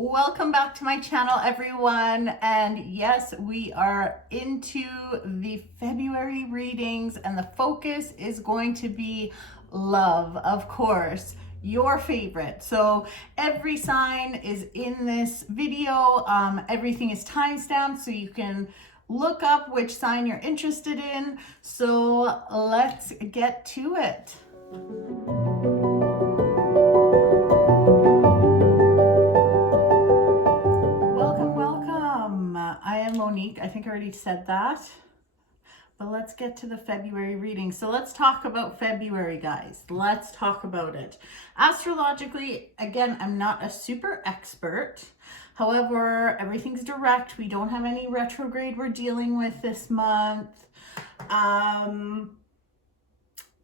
Welcome back to my channel, everyone. And yes, we are into the February readings, and the focus is going to be love, of course, your favorite. So every sign is in this video. Everything is timestamped so you can look up which sign you're interested in. So let's get to it. Monique, I think I already said that, but let's get to the February reading. So let's talk about February, guys. Let's talk about it. Astrologically, again, I'm not a super expert. However, everything's direct. We don't have any retrograde we're dealing with this month. And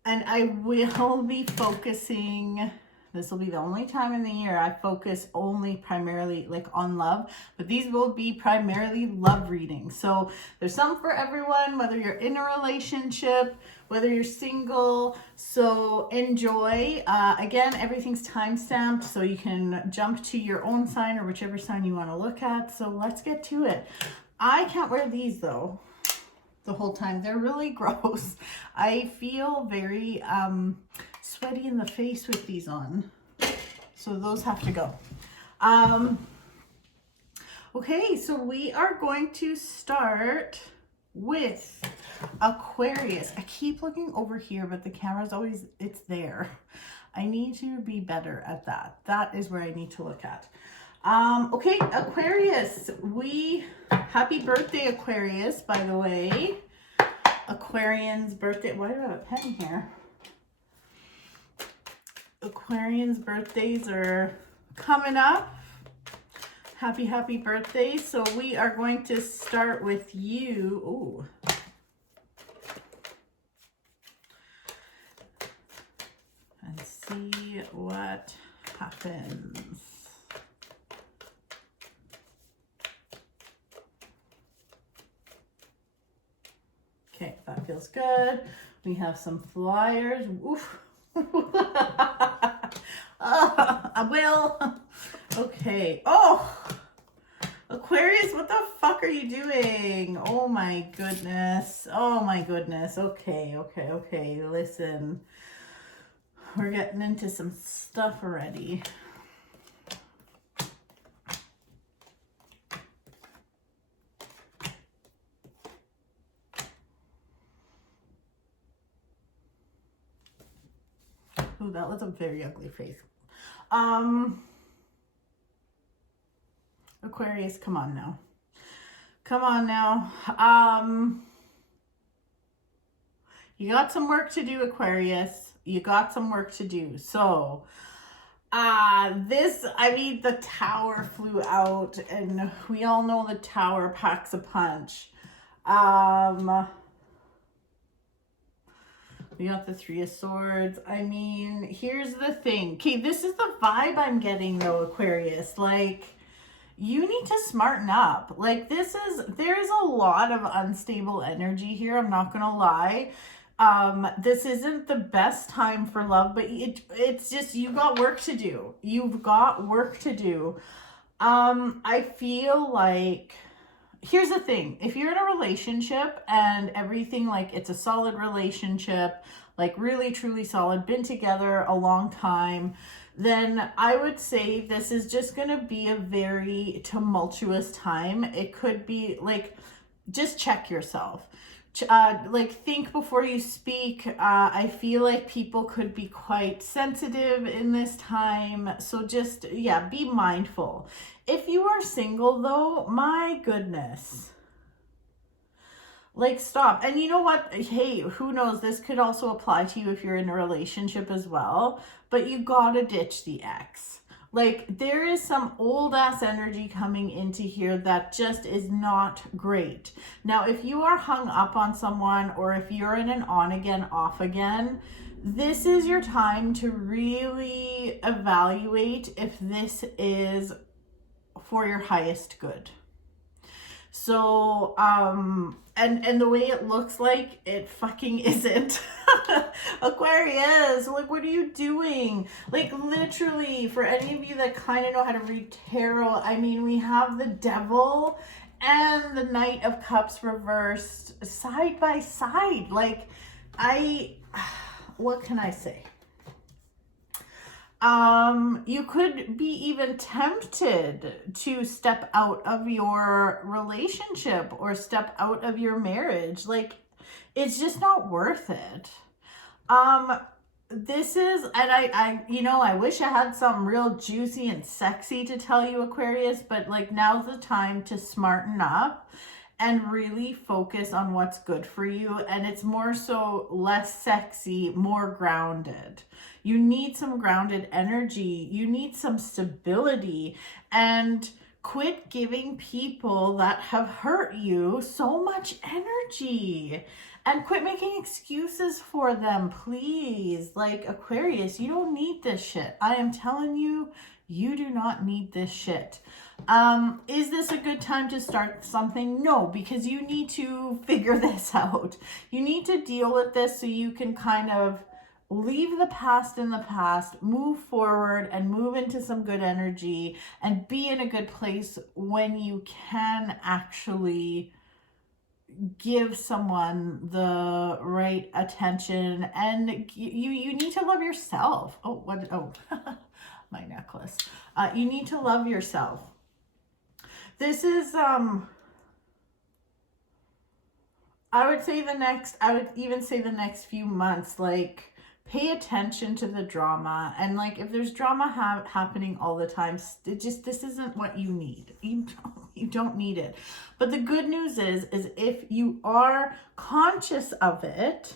I will be focusing, this will be the only time in the year I focus only primarily like on love, but these will be primarily love readings. So there's some for everyone, whether you're in a relationship, whether you're single. So enjoy. Again, everything's timestamped so you can jump to your own sign or whichever sign you want to look at. So let's get to it. I can't wear these though the whole time. They're really gross. I feel very sweaty in the face with these on, so those have to go. Okay, so we are going to start with Aquarius. I keep looking over here, but the camera's always, it's there. I need to be better at that. That is where I need to look at. Okay, Aquarius, happy birthday, Aquarius, by the way. Aquarian's birthday, why do I have a pen here? Aquarian's birthdays are coming up. Happy birthday. So we are going to start with you. Ooh. And see what happens. Okay, that feels good. We have some flyers. Oof. I will. Okay. Oh, Aquarius, what the fuck are you doing? Oh my goodness. Oh my goodness. Okay. Listen, we're getting into some stuff already. Oh, that was a very ugly face. Aquarius, come on now. Come on now. You got some work to do, Aquarius. You got some work to do. So, the Tower flew out, and we all know the Tower packs a punch. We got the Three of Swords. I mean, here's the thing. Okay, this is the vibe I'm getting though, Aquarius. Like, you need to smarten up. Like, there's a lot of unstable energy here. I'm not gonna lie. This isn't the best time for love, but it's just, you got work to do. You've got work to do. I feel like, here's the thing. If you're in a relationship and everything, like, it's a solid relationship, like really truly solid, been together a long time, then I would say this is just going to be a very tumultuous time. It could be like, just check yourself. Like, think before you speak. I feel like people could be quite sensitive in this time. So just, yeah, be mindful. If you are single though, my goodness, like, stop. And you know what? Hey, who knows? This could also apply to you if you're in a relationship as well, but you gotta ditch the ex. Like, there is some old ass energy coming into here that just is not great. Now, if you are hung up on someone, or if you're in an on again, off again, this is your time to really evaluate if this is for your highest good. So, and the way it looks like, it fucking isn't. Aquarius, like, what are you doing? Like, literally, for any of you that kind of know how to read tarot, I mean, we have the Devil and the Knight of Cups reversed side by side. Like, what can I say? You could be even tempted to step out of your relationship or step out of your marriage. Like, it's just not worth it. This is, and I wish I had something real juicy and sexy to tell you, Aquarius, but like, now's the time to smarten up and really focus on what's good for you. And it's more so less sexy, more grounded. You need some grounded energy. You need some stability, and quit giving people that have hurt you so much energy, and quit making excuses for them, please. Like, Aquarius, you don't need this shit. I am telling you, you do not need this shit. Is this a good time to start something? No, because you need to figure this out. You need to deal with this so you can kind of leave the past in the past, move forward, and move into some good energy, and be in a good place when you can actually give someone the right attention. And you need to love yourself. My necklace. You need to love yourself. This is I would even say the next few months, like, pay attention to the drama. And like, if there's drama happening all the time, this isn't what you need. You don't need it. But the good news is if you are conscious of it,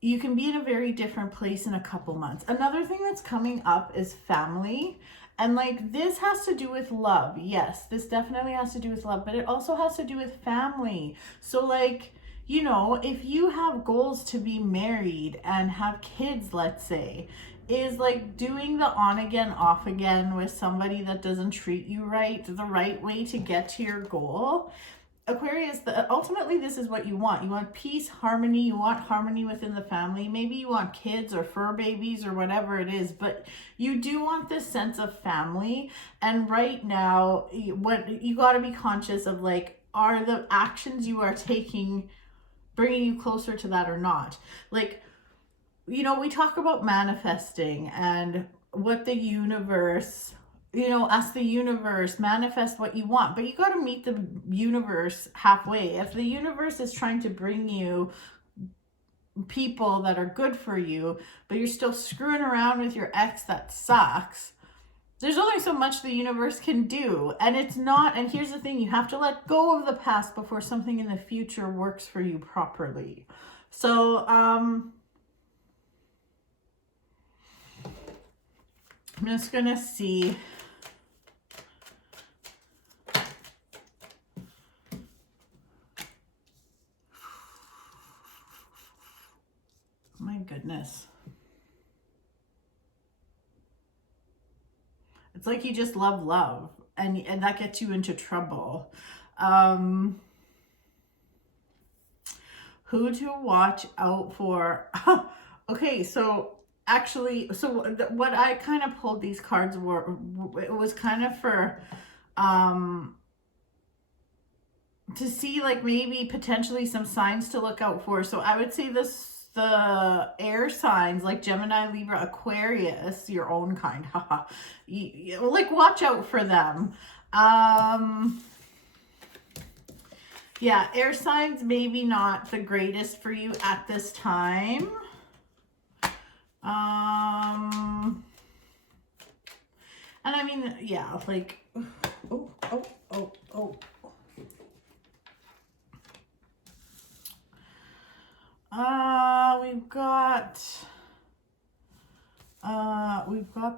you can be in a very different place in a couple months. Another thing that's coming up is family. And like, this has to do with love. Yes, this definitely has to do with love, but it also has to do with family. So like, you know, if you have goals to be married and have kids, let's say, is like doing the on again, off again with somebody that doesn't treat you right, the right way to get to your goal. Aquarius, ultimately, this is what you want. You want peace, harmony. You want harmony within the family. Maybe you want kids or fur babies or whatever it is, but you do want this sense of family. And right now, what you got to be conscious of, like, are the actions you are taking bringing you closer to that or not? Like, you know, we talk about manifesting and what the universe, you know, ask the universe, manifest what you want, but you got to meet the universe halfway. If the universe is trying to bring you people that are good for you, but you're still screwing around with your ex that sucks, there's only so much the universe can do. And it's not, and here's the thing, you have to let go of the past before something in the future works for you properly. So, I'm just going to see. My goodness. It's like you just love, and that gets you into trouble. Who to watch out for? Okay, so actually, what I kind of pulled these cards were, it was kind of for to see, like, maybe potentially some signs to look out for. So I would say the air signs like Gemini, Libra, Aquarius, your own kind, haha, like, watch out for them. Yeah, air signs maybe not the greatest for you at this time. And I mean, yeah, like, oh. We've got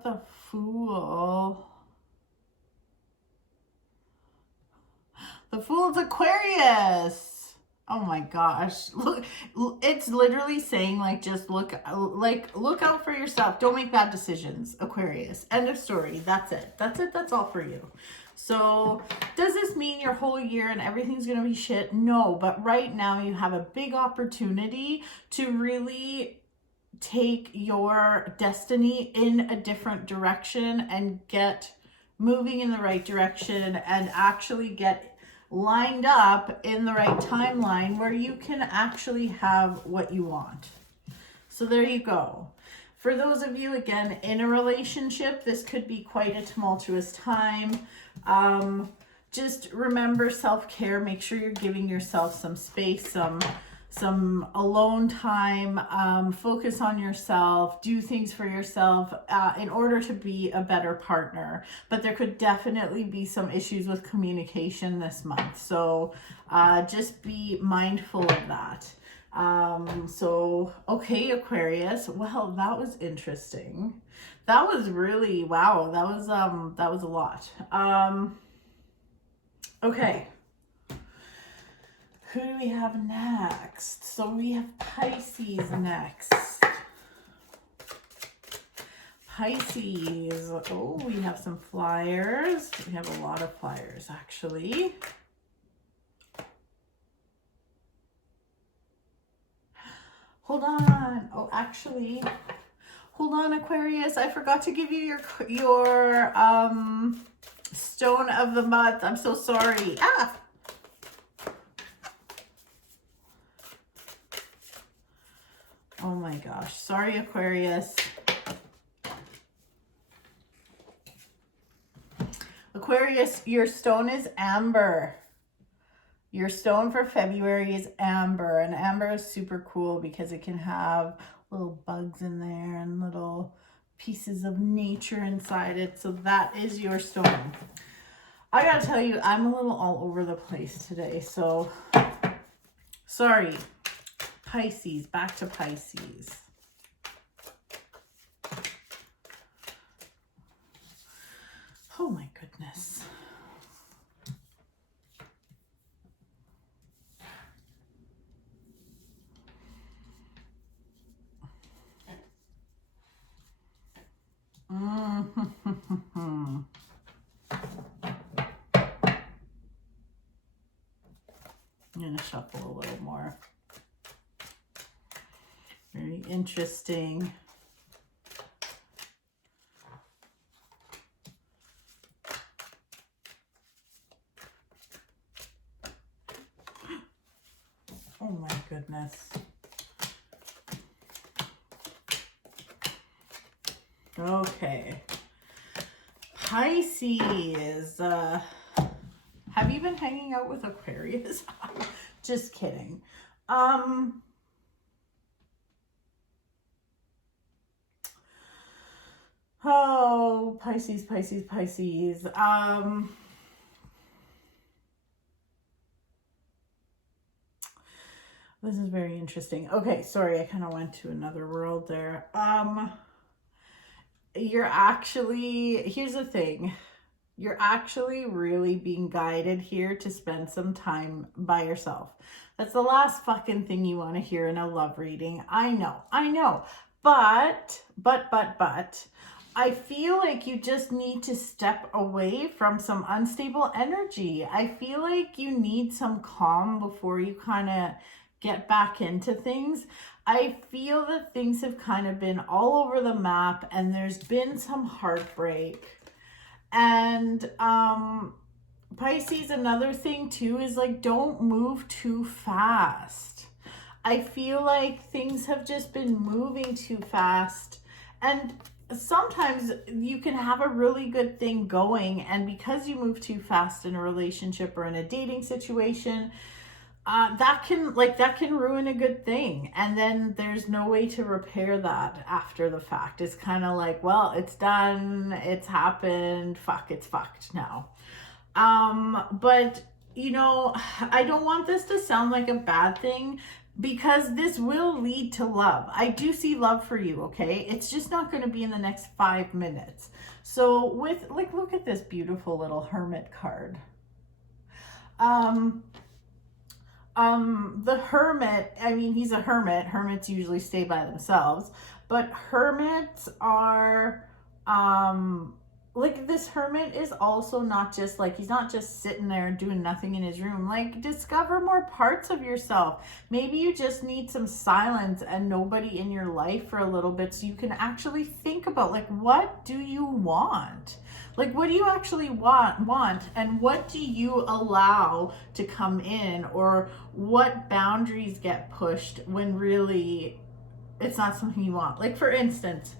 the Fool. The Fool's Aquarius. Oh my gosh. Look, it's literally saying, like, just look out for yourself. Don't make bad decisions, Aquarius. End of story. That's it. That's all for you. So does this mean your whole year and everything's going to be shit? No, but right now you have a big opportunity to really take your destiny in a different direction and get moving in the right direction and actually get lined up in the right timeline where you can actually have what you want. So there you go. For those of you, again, in a relationship, this could be quite a tumultuous time. Just remember self-care. Make sure you're giving yourself some space, some alone time, focus on yourself, do things for yourself in order to be a better partner. But there could definitely be some issues with communication this month. So just be mindful of that. So, okay, Aquarius. Well, that was interesting. That was really, wow. That was a lot. Okay. Who do we have next? So we have Pisces next. Pisces. Oh, we have some flyers. We have a lot of flyers, actually. Hold on. Oh, actually, hold on, Aquarius. I forgot to give you your stone of the month. I'm so sorry. Ah. Oh my gosh. Sorry, Aquarius. Aquarius, your stone is amber. Your stone for February is amber, and amber is super cool because it can have little bugs in there and little pieces of nature inside it. So that is your stone. I gotta tell you, I'm a little all over the place today. So sorry. Pisces, back to Pisces. Oh my goodness. I'm going to shuffle a little more. Very interesting. Oh my goodness. Okay. Pisces. Have you been hanging out with Aquarius? Just kidding. Oh, Pisces, Pisces, Pisces. This is very interesting. Okay, sorry, I kind of went to another world there. You're actually, here's the thing. You're actually really being guided here to spend some time by yourself. That's the last fucking thing you want to hear in a love reading. I know. But, I feel like you just need to step away from some unstable energy. I feel like you need some calm before you kind of get back into things. I feel that things have kind of been all over the map and there's been some heartbreak. And Pisces, another thing too is like, don't move too fast. I feel like things have just been moving too fast, and sometimes you can have a really good thing going, and because you move too fast in a relationship or in a dating situation, that can ruin a good thing, and then there's no way to repair that after the fact. It's kind of like, well, it's done, it's happened, it's fucked now. But you know, I don't want this to sound like a bad thing, because this will lead to love. I do see love for you, okay? It's just not going to be in the next 5 minutes. So with, like, look at this beautiful little hermit card. The hermit, I mean, he's a hermit. Hermits usually stay by themselves, but hermits are like this hermit is also not just like, he's not just sitting there doing nothing in his room. Like, discover more parts of yourself. Maybe you just need some silence and nobody in your life for a little bit, so you can actually think about, like, what do you want? Like, what do you actually want, and what do you allow to come in, or what boundaries get pushed when really it's not something you want? Like, for instance,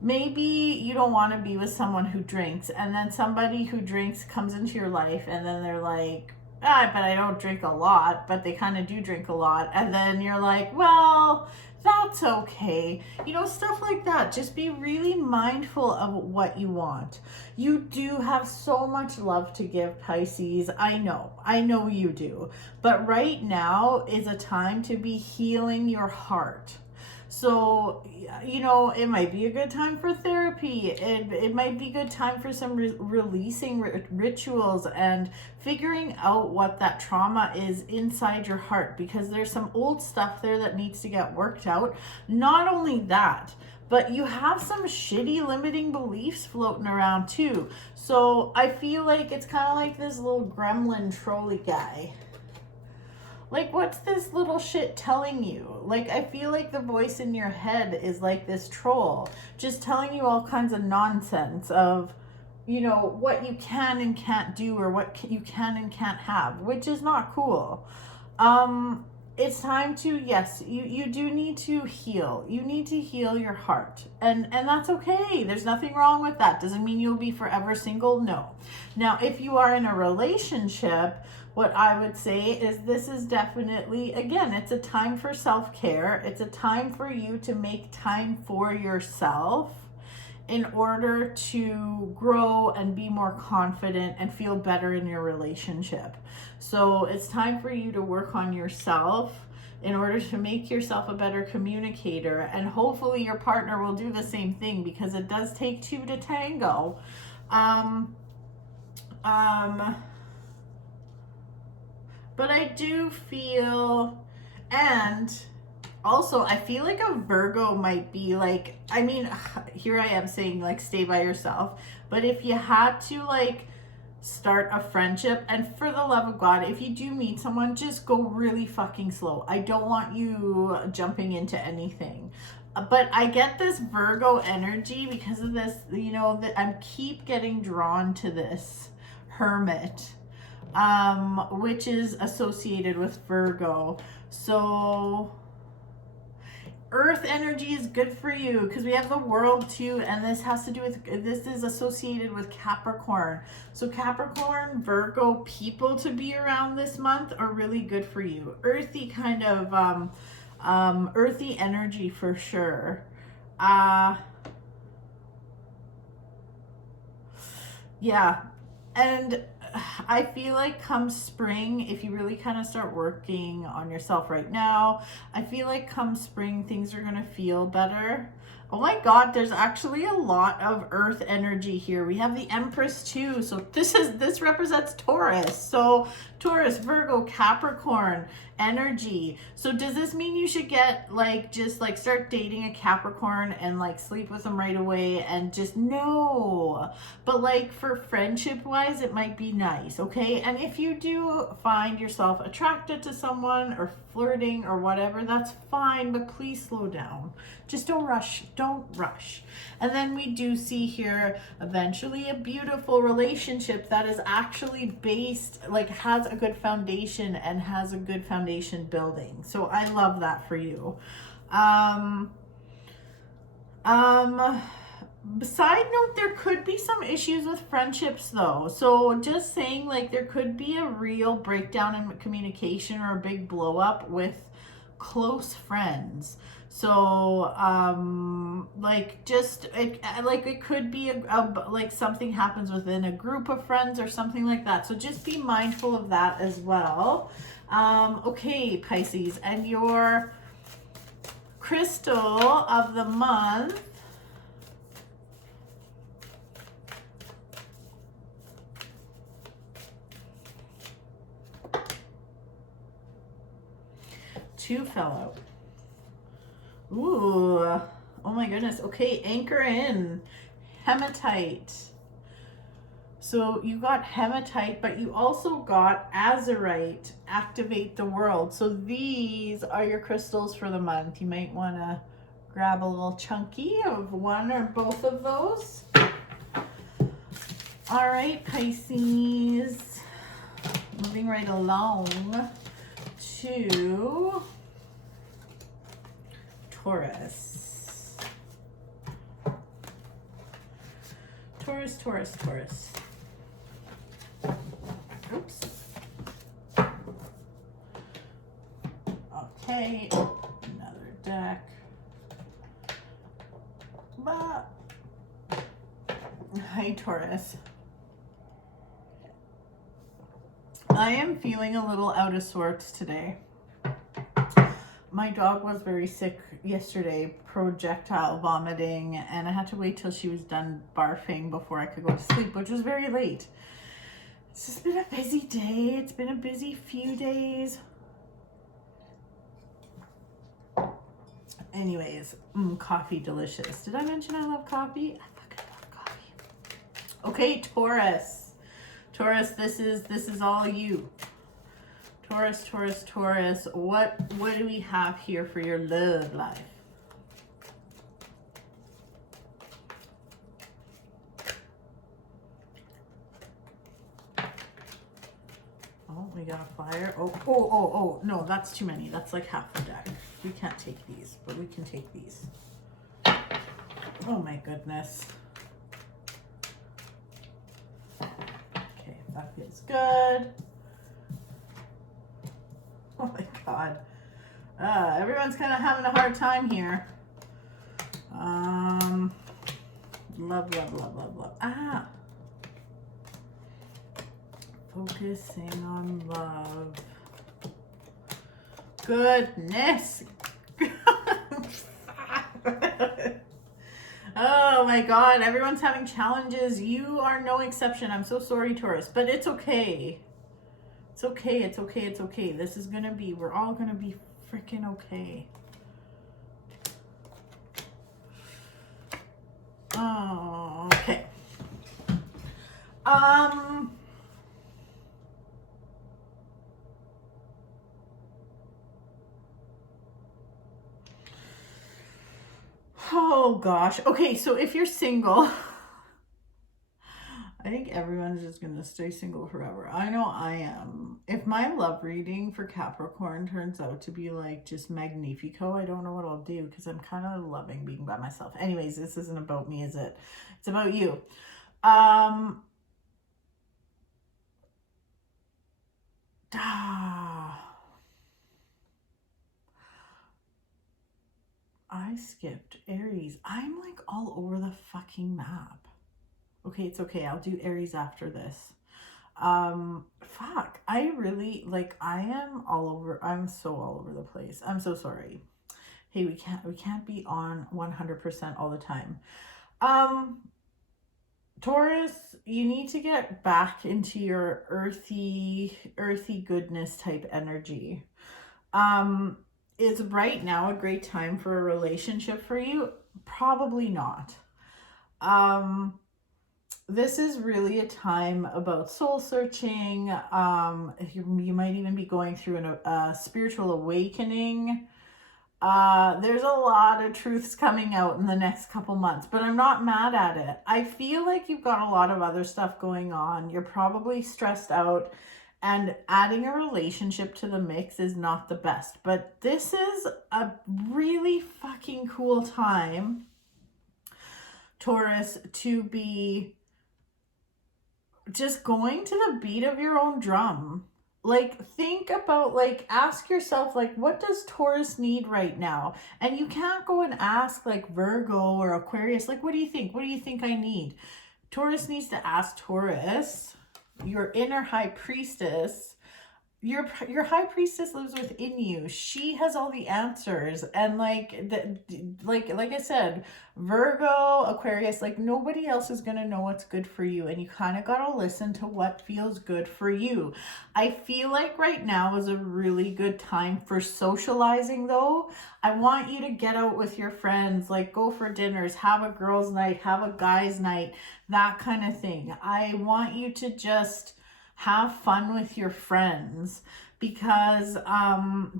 maybe you don't want to be with someone who drinks, and then somebody who drinks comes into your life, and then they're like, ah, but I don't drink a lot, but they kind of do drink a lot. And then you're like, well, that's okay. You know, stuff like that. Just be really mindful of what you want. You do have so much love to give, Pisces. I know you do. But right now is a time to be healing your heart. So, you know, it might be a good time for therapy. It might be a good time for some releasing rituals and figuring out what that trauma is inside your heart, because there's some old stuff there that needs to get worked out. Not only that, but you have some shitty limiting beliefs floating around too. So I feel like it's kind of like this little gremlin trolley guy. Like, what's this little shit telling you? Like, I feel like the voice in your head is like this troll, just telling you all kinds of nonsense of, you know, what you can and can't do, or what you can and can't have, which is not cool. It's time to, yes, you do need to heal. You need to heal your heart. And that's okay. There's nothing wrong with that. Doesn't mean you'll be forever single. No. Now, if you are in a relationship, what I would say is this is definitely, again, it's a time for self-care. It's a time for you to make time for yourself in order to grow and be more confident and feel better in your relationship. So it's time for you to work on yourself in order to make yourself a better communicator. And hopefully your partner will do the same thing, because it does take two to tango. But I do feel, and also I feel like a Virgo might be like, I mean, here I am saying like stay by yourself, but if you had to like start a friendship, and for the love of God, if you do meet someone, just go really fucking slow. I don't want you jumping into anything. But I get this Virgo energy because of this, you know, that I keep getting drawn to this hermit, which is associated with Virgo. So Earth energy is good for you, because we have the world too, and this has to do with, this is associated with Capricorn. So Capricorn, Virgo people to be around this month are really good for you. Earthy kind of, earthy energy for sure. Yeah, and I feel like come spring, if you really kind of start working on yourself right now, I feel like come spring things are going to feel better. Oh my God, there's actually a lot of earth energy here. We have the Empress too. So this represents Taurus. So Taurus, Virgo, Capricorn energy. So does this mean you should get like, just like start dating a Capricorn and like sleep with them right away and just no? But like for friendship wise, it might be nice. Okay. And if you do find yourself attracted to someone or flirting or whatever, that's fine, but please slow down. Just don't rush. Don't rush. And then we do see here eventually a beautiful relationship that is actually based, like has a good foundation and has a good foundation building. So I love that for you. Side note, there could be some issues with friendships though. So just saying, like there could be a real breakdown in communication or a big blow up with close friends. So like just like it could be like something happens within a group of friends or something like that. So just be mindful of that as well. Okay, Pisces, and your crystal of the month two fell out. Ooh, oh my goodness. Okay, anchor in. Hematite. So you got hematite, but you also got azurite, activate the world. So these are your crystals for the month. You might want to grab a little chunky of one or both of those. All right, Pisces, moving right along to Taurus. Taurus, Taurus, Taurus. Oops. Okay, another deck. But, hi, Taurus. I am feeling a little out of sorts today. My dog was very sick yesterday, projectile vomiting, and I had to wait till she was done barfing before I could go to sleep, which was very late. It's just been a busy day. It's been a busy few days. Anyways, coffee delicious. Did I mention I love coffee? I fucking love coffee. Okay, Taurus. Taurus, this is all you. Taurus, Taurus, Taurus. What do we have here for your love life? Oh, we got a fire. Oh, no, that's too many. That's like half the deck. We can't take these, but we can take these. Oh my goodness. Okay, that feels good. Oh my God. Everyone's kind of having a hard time here. Love, love, love, love, love. Ah. Focusing on love. Goodness. Oh my God. Everyone's having challenges. You are no exception. I'm so sorry, Taurus, but it's okay. It's okay. It's okay. It's okay. This is going to be, we're all going to be freaking okay. Oh, okay. Oh gosh. Okay, so if you're single, I think everyone's just gonna stay single forever. I know I am. If my love reading for Capricorn turns out to be like just magnifico, I don't know what I'll do because I'm kind of loving being by myself. Anyways, this isn't about me, is it? It's about you. I skipped Aries. I'm like all over the fucking map. Okay, it's okay. I'll do Aries after this. Fuck. I really, like, I am all over. I'm so all over the place. I'm so sorry. Hey, we can't be on 100% all the time. Taurus, you need to get back into your earthy goodness type energy. Is right now a great time for a relationship for you? Probably not. This is really a time about soul searching. You might even be going through a spiritual awakening. There's a lot of truths coming out in the next couple months, but I'm not mad at it. I feel like you've got a lot of other stuff going on. You're probably stressed out, and adding a relationship to the mix is not the best. But this is a really fucking cool time, Taurus, to be just going to the beat of your own drum. Like, think about, like, ask yourself, like, what does Taurus need right now? And you can't go and ask, like, Virgo or Aquarius, like, what do you think? What do you think I need? Taurus needs to ask Taurus, your inner high priestess, your high priestess lives within you. She has all the answers, and like I said, Virgo, Aquarius, like nobody else is gonna know what's good for you, and you kind of gotta listen to what feels good for you. I feel like right now is a really good time for socializing though. I want you to get out with your friends, like go for dinners, have a girls' night, have a guys' night, that kind of thing. I want you to just have fun with your friends, because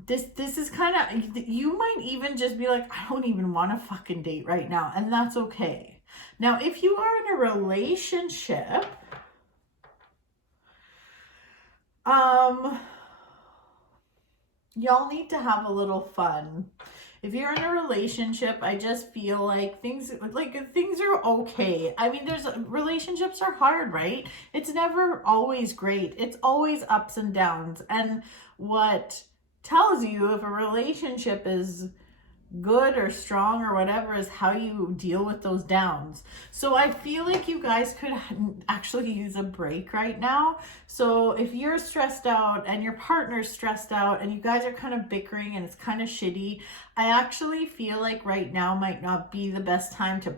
this is kind of, you might even just be like, I don't even want to fucking date right now, and that's okay. Now if you are in a relationship, y'all need to have a little fun. If you're in a relationship, I just feel like things are okay. I mean, relationships are hard, right? It's never always great. It's always ups and downs. And what tells you if a relationship is good or strong or whatever is how you deal with those downs. So I feel like you guys could actually use a break right now. So if you're stressed out and your partner's stressed out and you guys are kind of bickering and it's kind of shitty, I actually feel like right now might not be the best time to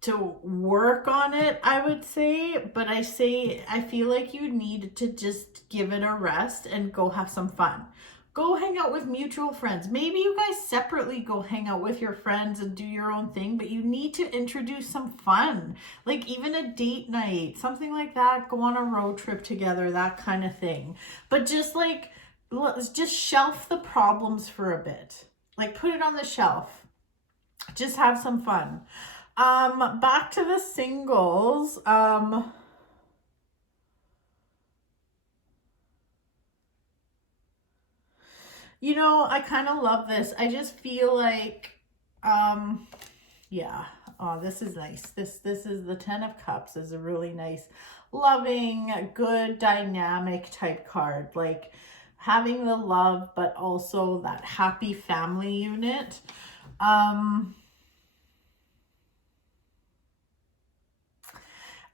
to work on it, I would say. But I feel like you need to just give it a rest and go have some fun. Go hang out with mutual friends. Maybe you guys separately go hang out with your friends and do your own thing, but you need to introduce some fun. Like even a date night, something like that. Go on a road trip together, that kind of thing. But just just shelf the problems for a bit. Like put it on the shelf. Just have some fun. Back to the singles. You know, I kind of love this. I just feel like, yeah. Oh, this is nice. This is the 10 of Cups is a really nice, loving, good, dynamic type card. Like having the love, but also that happy family unit.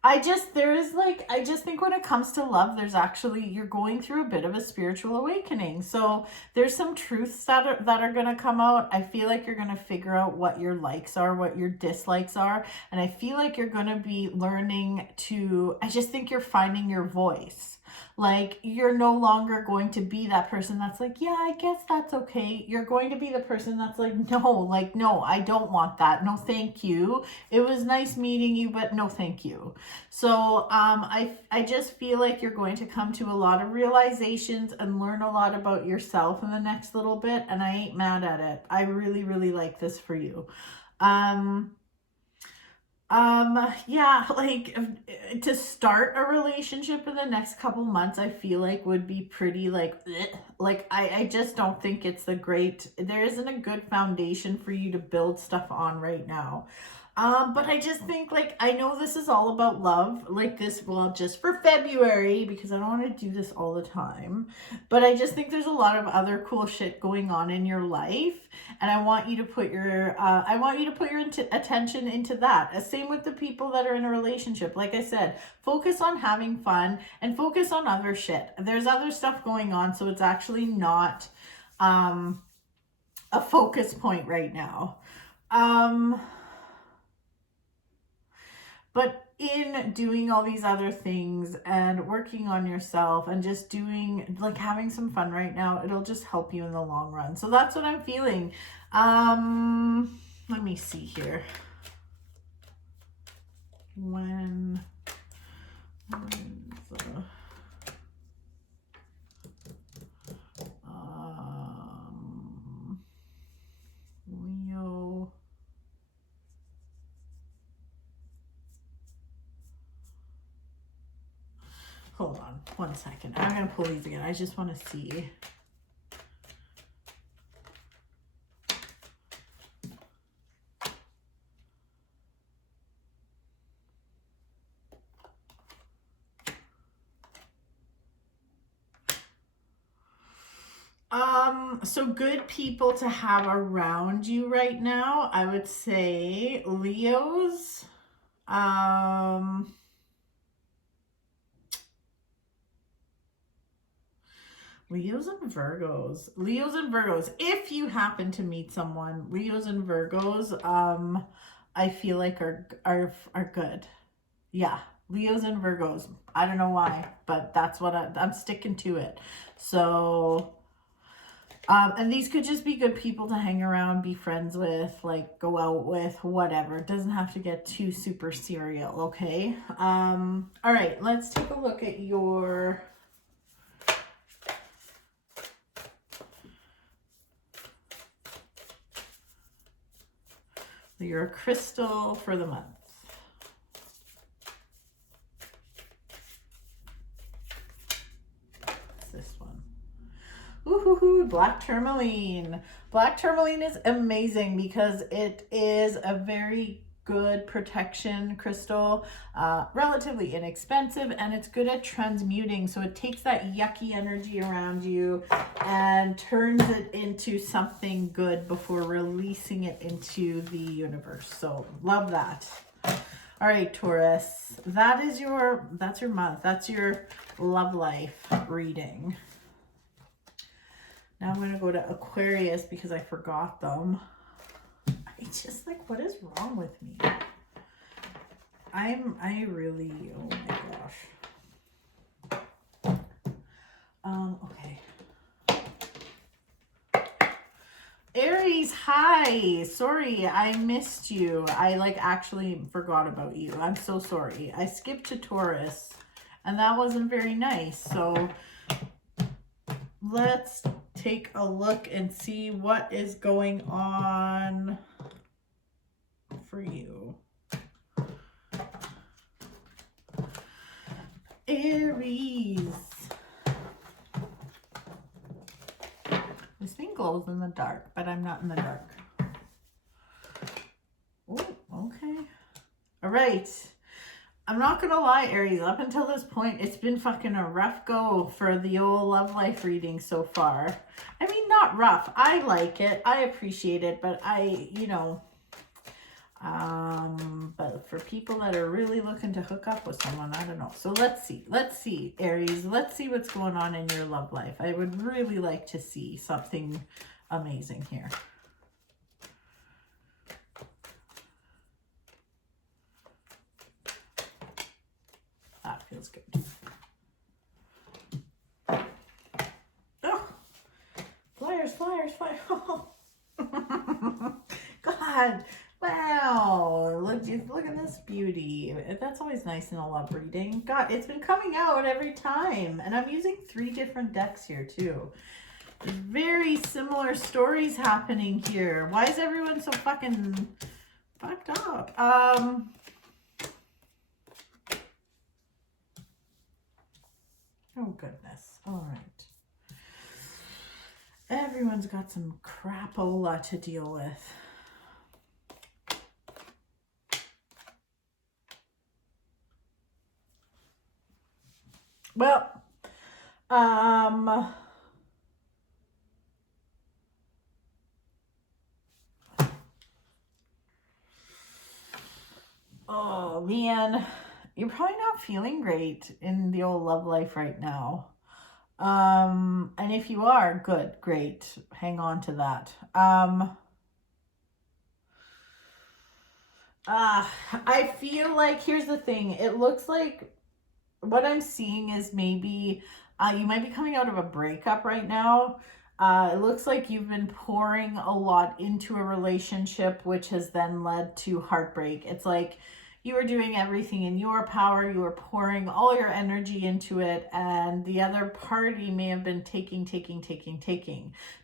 I just think when it comes to love, you're going through a bit of a spiritual awakening. So there's some truths that are going to come out. I feel like you're going to figure out what your likes are, what your dislikes are. And I feel like you're going to be I just think you're finding your voice. Like you're no longer going to be that person that's like, yeah, I guess that's okay. You're going to be the person that's like, no, I don't want that. No, thank you. It was nice meeting you, but no, thank you. So I just feel like you're going to come to a lot of realizations and learn a lot about yourself in the next little bit. And I ain't mad at it. I really, really like this for you. Yeah, like to start a relationship in the next couple months, I feel like would be pretty I just don't think there isn't a good foundation for you to build stuff on right now. But I just think I know this is all about love, just for February, because I don't want to do this all the time, but I just think there's a lot of other cool shit going on in your life. And I want you to put your attention into that. Same with the people that are in a relationship. Like I said, focus on having fun and focus on other shit. There's other stuff going on, so it's actually not a focus point right now. But in doing all these other things and working on yourself and just having some fun right now, it'll just help you in the long run. So that's what I'm feeling. Let me see here. Leo. Hold on 1 second. I'm going to pull these again. I just want to see. So good people to have around you right now, I would say Leos, Leos and Virgos. Leos and Virgos. If you happen to meet someone, Leos and Virgos, I feel like are good. Yeah, Leos and Virgos. I don't know why, but that's what I'm sticking to it. So, and these could just be good people to hang around, be friends with, like go out with, whatever. It doesn't have to get too super serial, okay? All right, let's take a look at your crystal for the month. What's this one? Ooh, black tourmaline. Black tourmaline is amazing because it is a very good protection crystal, relatively inexpensive, and it's good at transmuting. So it takes that yucky energy around you and turns it into something good before releasing it into the universe. So love that. All right, Taurus, that's your month. That's your love life reading. Now I'm going to go to Aquarius because I forgot them. I just like, what is wrong with me? I really, oh my gosh. Okay. Aries, hi. Sorry, I missed you. I like actually forgot about you. I'm so sorry. I skipped to Taurus and that wasn't very nice. So let's take a look and see what is going on for you. Aries. This thing glows in the dark, but I'm not in the dark. Oh, okay. All right. I'm not gonna lie, Aries, up until this point, it's been fucking a rough go for the old love life reading so far. I mean, not rough. I like it. I appreciate it, but but for people that are really looking to hook up with someone, I don't know. So let's see, Aries, let's see what's going on in your love life. I would really like to see something amazing here. That feels good. Oh, flyers. Oh. God. Wow, look at this beauty. That's always nice in a love reading. God, it's been coming out every time. And I'm using 3 different decks here too. There's very similar stories happening here. Why is everyone so fucking fucked up? Oh goodness. All right. Everyone's got some crapola to deal with. Well, oh man, you're probably not feeling great in the old love life right now. And if you are, good, great. Hang on to that. I feel like, here's the thing. It looks like what I'm seeing is maybe you might be coming out of a breakup right now. It looks like you've been pouring a lot into a relationship, which has then led to heartbreak. It's like you were doing everything in your power. You were pouring all your energy into it, and the other party may have been taking.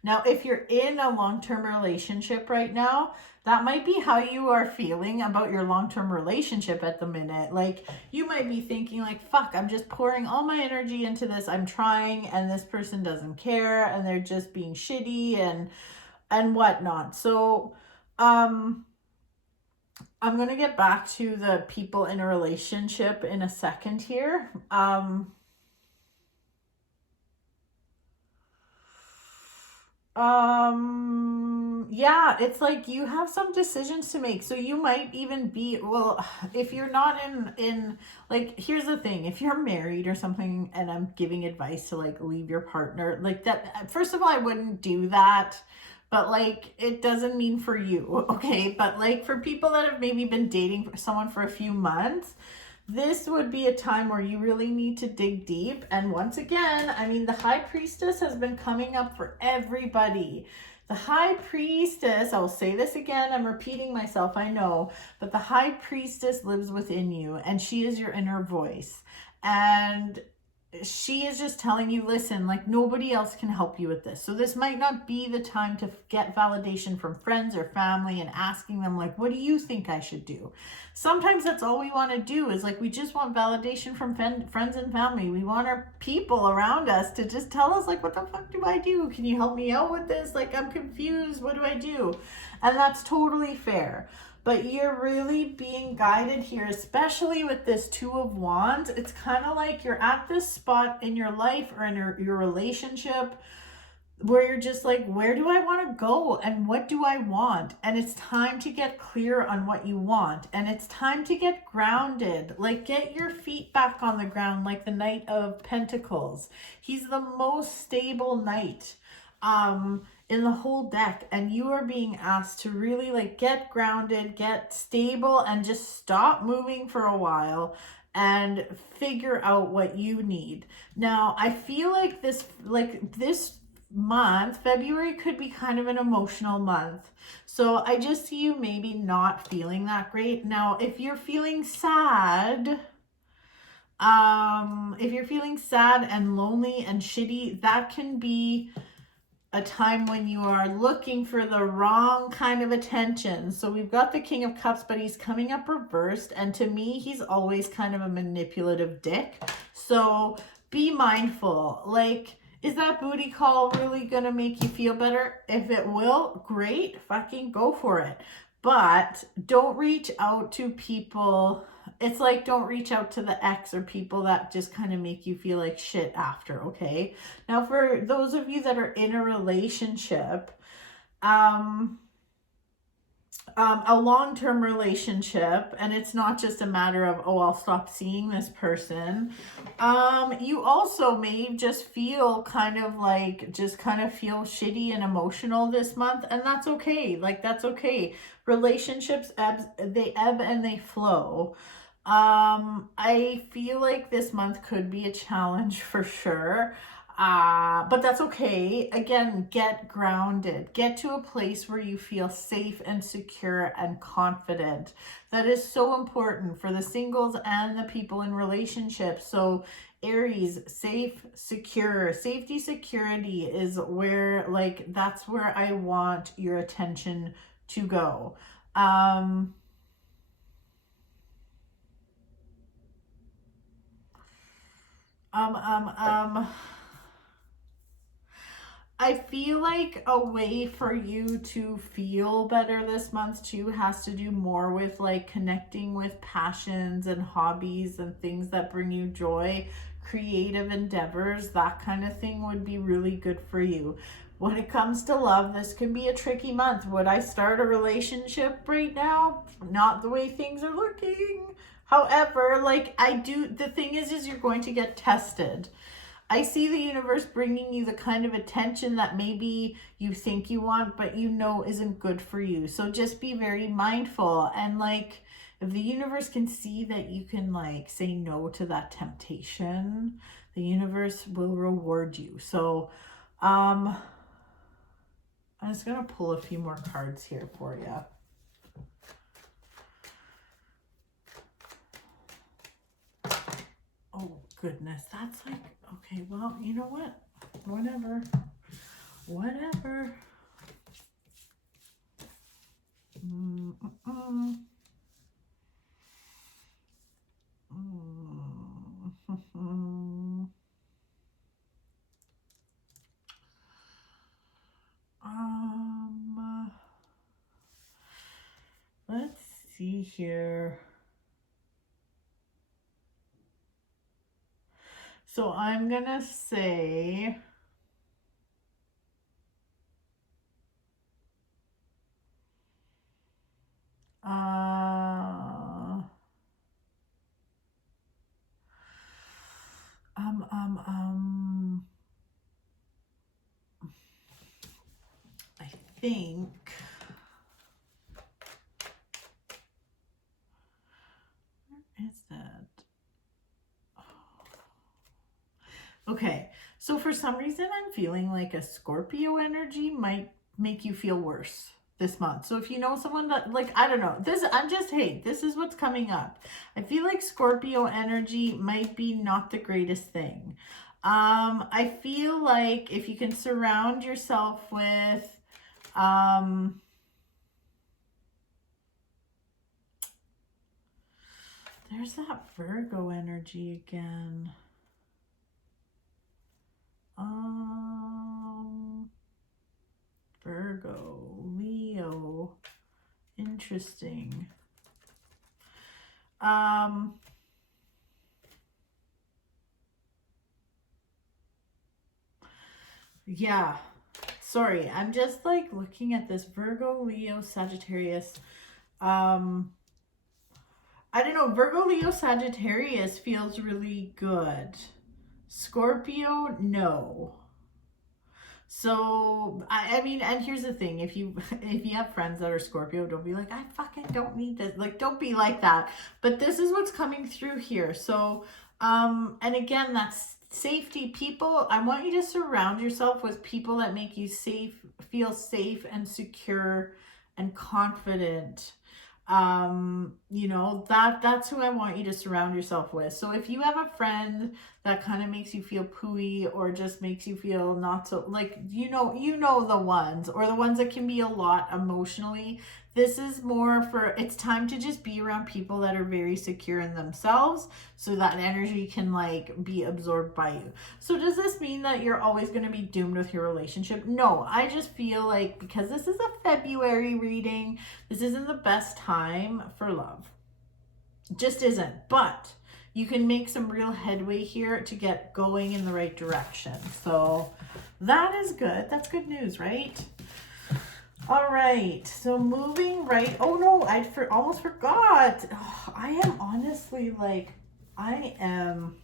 Now, if you're in a long-term relationship right now, that might be how you are feeling about your long-term relationship at the minute. Like, you might be thinking like, fuck, I'm just pouring all my energy into this. I'm trying, and this person doesn't care, and they're just being shitty and whatnot. So, I'm going to get back to the people in a relationship in a second here. Yeah, it's like you have some decisions to make. So you might even be, well, if you're not in like, here's the thing, if you're married or something and I'm giving advice to like leave your partner, like that, first of all, I wouldn't do that. But like, it doesn't mean for you, okay? But like for people that have maybe been dating someone for a few months, this would be a time where you really need to dig deep. And once again, I mean, the High Priestess has been coming up for everybody. The High Priestess, I will say this again, I'm repeating myself, I know, but the High Priestess lives within you and she is your inner voice. And she is just telling you, listen, like nobody else can help you with this. So this might not be the time to get validation from friends or family and asking them like, what do you think I should do? Sometimes that's all we want to do is like, we just want validation from friends and family. We want our people around us to just tell us like, what the fuck do I do? Can you help me out with this? Like, I'm confused. What do I do? And that's totally fair. But you're really being guided here, especially with this Two of Wands. It's kind of like you're at this spot in your life or in your relationship where you're just like, where do I want to go and what do I want? And it's time to get clear on what you want. And it's time to get grounded. Like, get your feet back on the ground like the Knight of Pentacles. He's the most stable knight in the whole deck, and you are being asked to really like get grounded, get stable, and just stop moving for a while and figure out what you need. Now, I feel like this month, February, could be kind of an emotional month. So I just see you maybe not feeling that great. Now, if you're feeling sad, and lonely and shitty, that can be a time when you are looking for the wrong kind of attention. So we've got the King of Cups, but he's coming up reversed. And to me, he's always kind of a manipulative dick. So be mindful. Like, is that booty call really going to make you feel better? If it will, great. Fucking go for it. But don't reach out to people. It's like, don't reach out to the ex or people that just kind of make you feel like shit after, okay? Now, for those of you that are in a relationship, a long-term relationship, and it's not just a matter of, oh, I'll stop seeing this person. You also may just feel kind of feel shitty and emotional this month, and that's okay. Like, that's okay. Relationships they ebb and they flow. I feel like this month could be a challenge for sure. But that's okay. Again, get grounded. Get to a place where you feel safe and secure and confident. That is so important for the singles and the people in relationships. So Aries, safe, secure. Safety, security is where, like, that's where I want your attention to go. I feel like a way for you to feel better this month too has to do more with like connecting with passions and hobbies and things that bring you joy, creative endeavors, that kind of thing would be really good for you. When it comes to love, this can be a tricky month. Would I start a relationship right now? Not the way things are looking. However, like the thing is you're going to get tested. I see the universe bringing you the kind of attention that maybe you think you want, but you know isn't good for you. So just be very mindful. And like, if the universe can see that you can like say no to that temptation, the universe will reward you. So I'm just going to pull a few more cards here for you. Oh, goodness. That's like, okay, well, you know what? Whatever. Let's see here. So I'm gonna say think where is that? Okay, so for some reason I'm feeling like a Scorpio energy might make you feel worse this month. So if you know someone that, like, I don't know, this, hey, this is what's coming up. I feel like Scorpio energy might be not the greatest thing. I feel like if you can surround yourself with, there's that Virgo energy again. Virgo, Leo, interesting. Yeah, sorry, I'm just like looking at this Virgo, Leo, Sagittarius. I don't know, Virgo, Leo, Sagittarius feels really good. Scorpio, no. So I mean, and here's the thing, if you have friends that are Scorpio, don't be like, I fucking don't need this, like, don't be like that. But this is what's coming through here. So and again, that's safety. People, I want you to surround yourself with people that make you feel safe and secure and confident. You know, that's who I want you to surround yourself with. So if you have a friend that kind of makes you feel pooey or just makes you feel not so, like, you know the ones, or the ones that can be a lot emotionally, this is more for, it's time to just be around people that are very secure in themselves, so that energy can like be absorbed by you. So does this mean that you're always going to be doomed with your relationship? No, I just feel like because this is a February reading, this isn't the best time for love. It just isn't. But you can make some real headway here to get going in the right direction. So that is good. That's good news, right? All right, so moving right. Oh no, I almost forgot. Oh, I am honestly like, I'm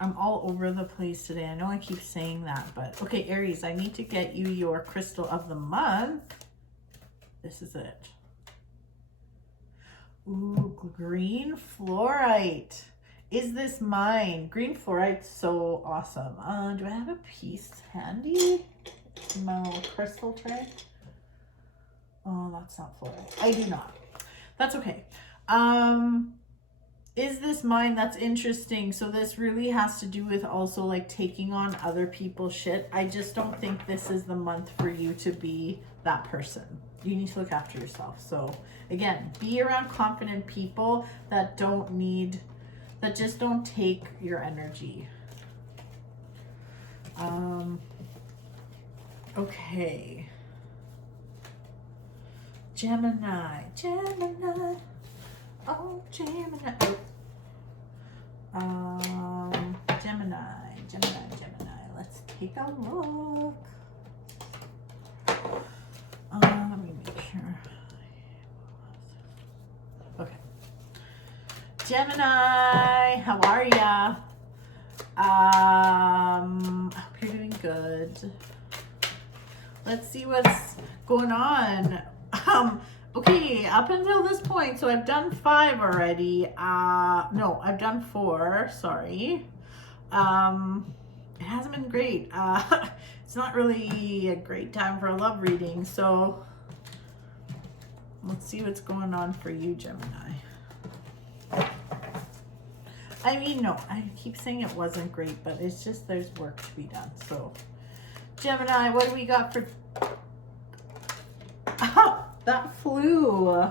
all over the place today. I know I keep saying that, but okay, Aries, I need to get you your crystal of the month. This is it. Ooh, green fluorite. Is this mine? Green fluorite's so awesome. Do I have a piece handy? My little crystal tray. Oh, that's not fluorite. I do not. That's okay. Is this mine? That's interesting. So this really has to do with also like taking on other people's shit. I just don't think this is the month for you to be that person. You need to look after yourself. So again, be around confident people that just don't take your energy. Okay. Gemini. Oh, Gemini. Gemini. Let's take a look. Let me make sure. Okay. Gemini, how are ya? Hope you're doing good. Let's see what's going on. Okay, up until this point, so I've done 5 already. No, I've done 4, sorry. It hasn't been great. It's not really a great time for a love reading, so let's see what's going on for you, Gemini. I mean, no, I keep saying it wasn't great, but it's just there's work to be done. So, Gemini, what do we got for... That flew.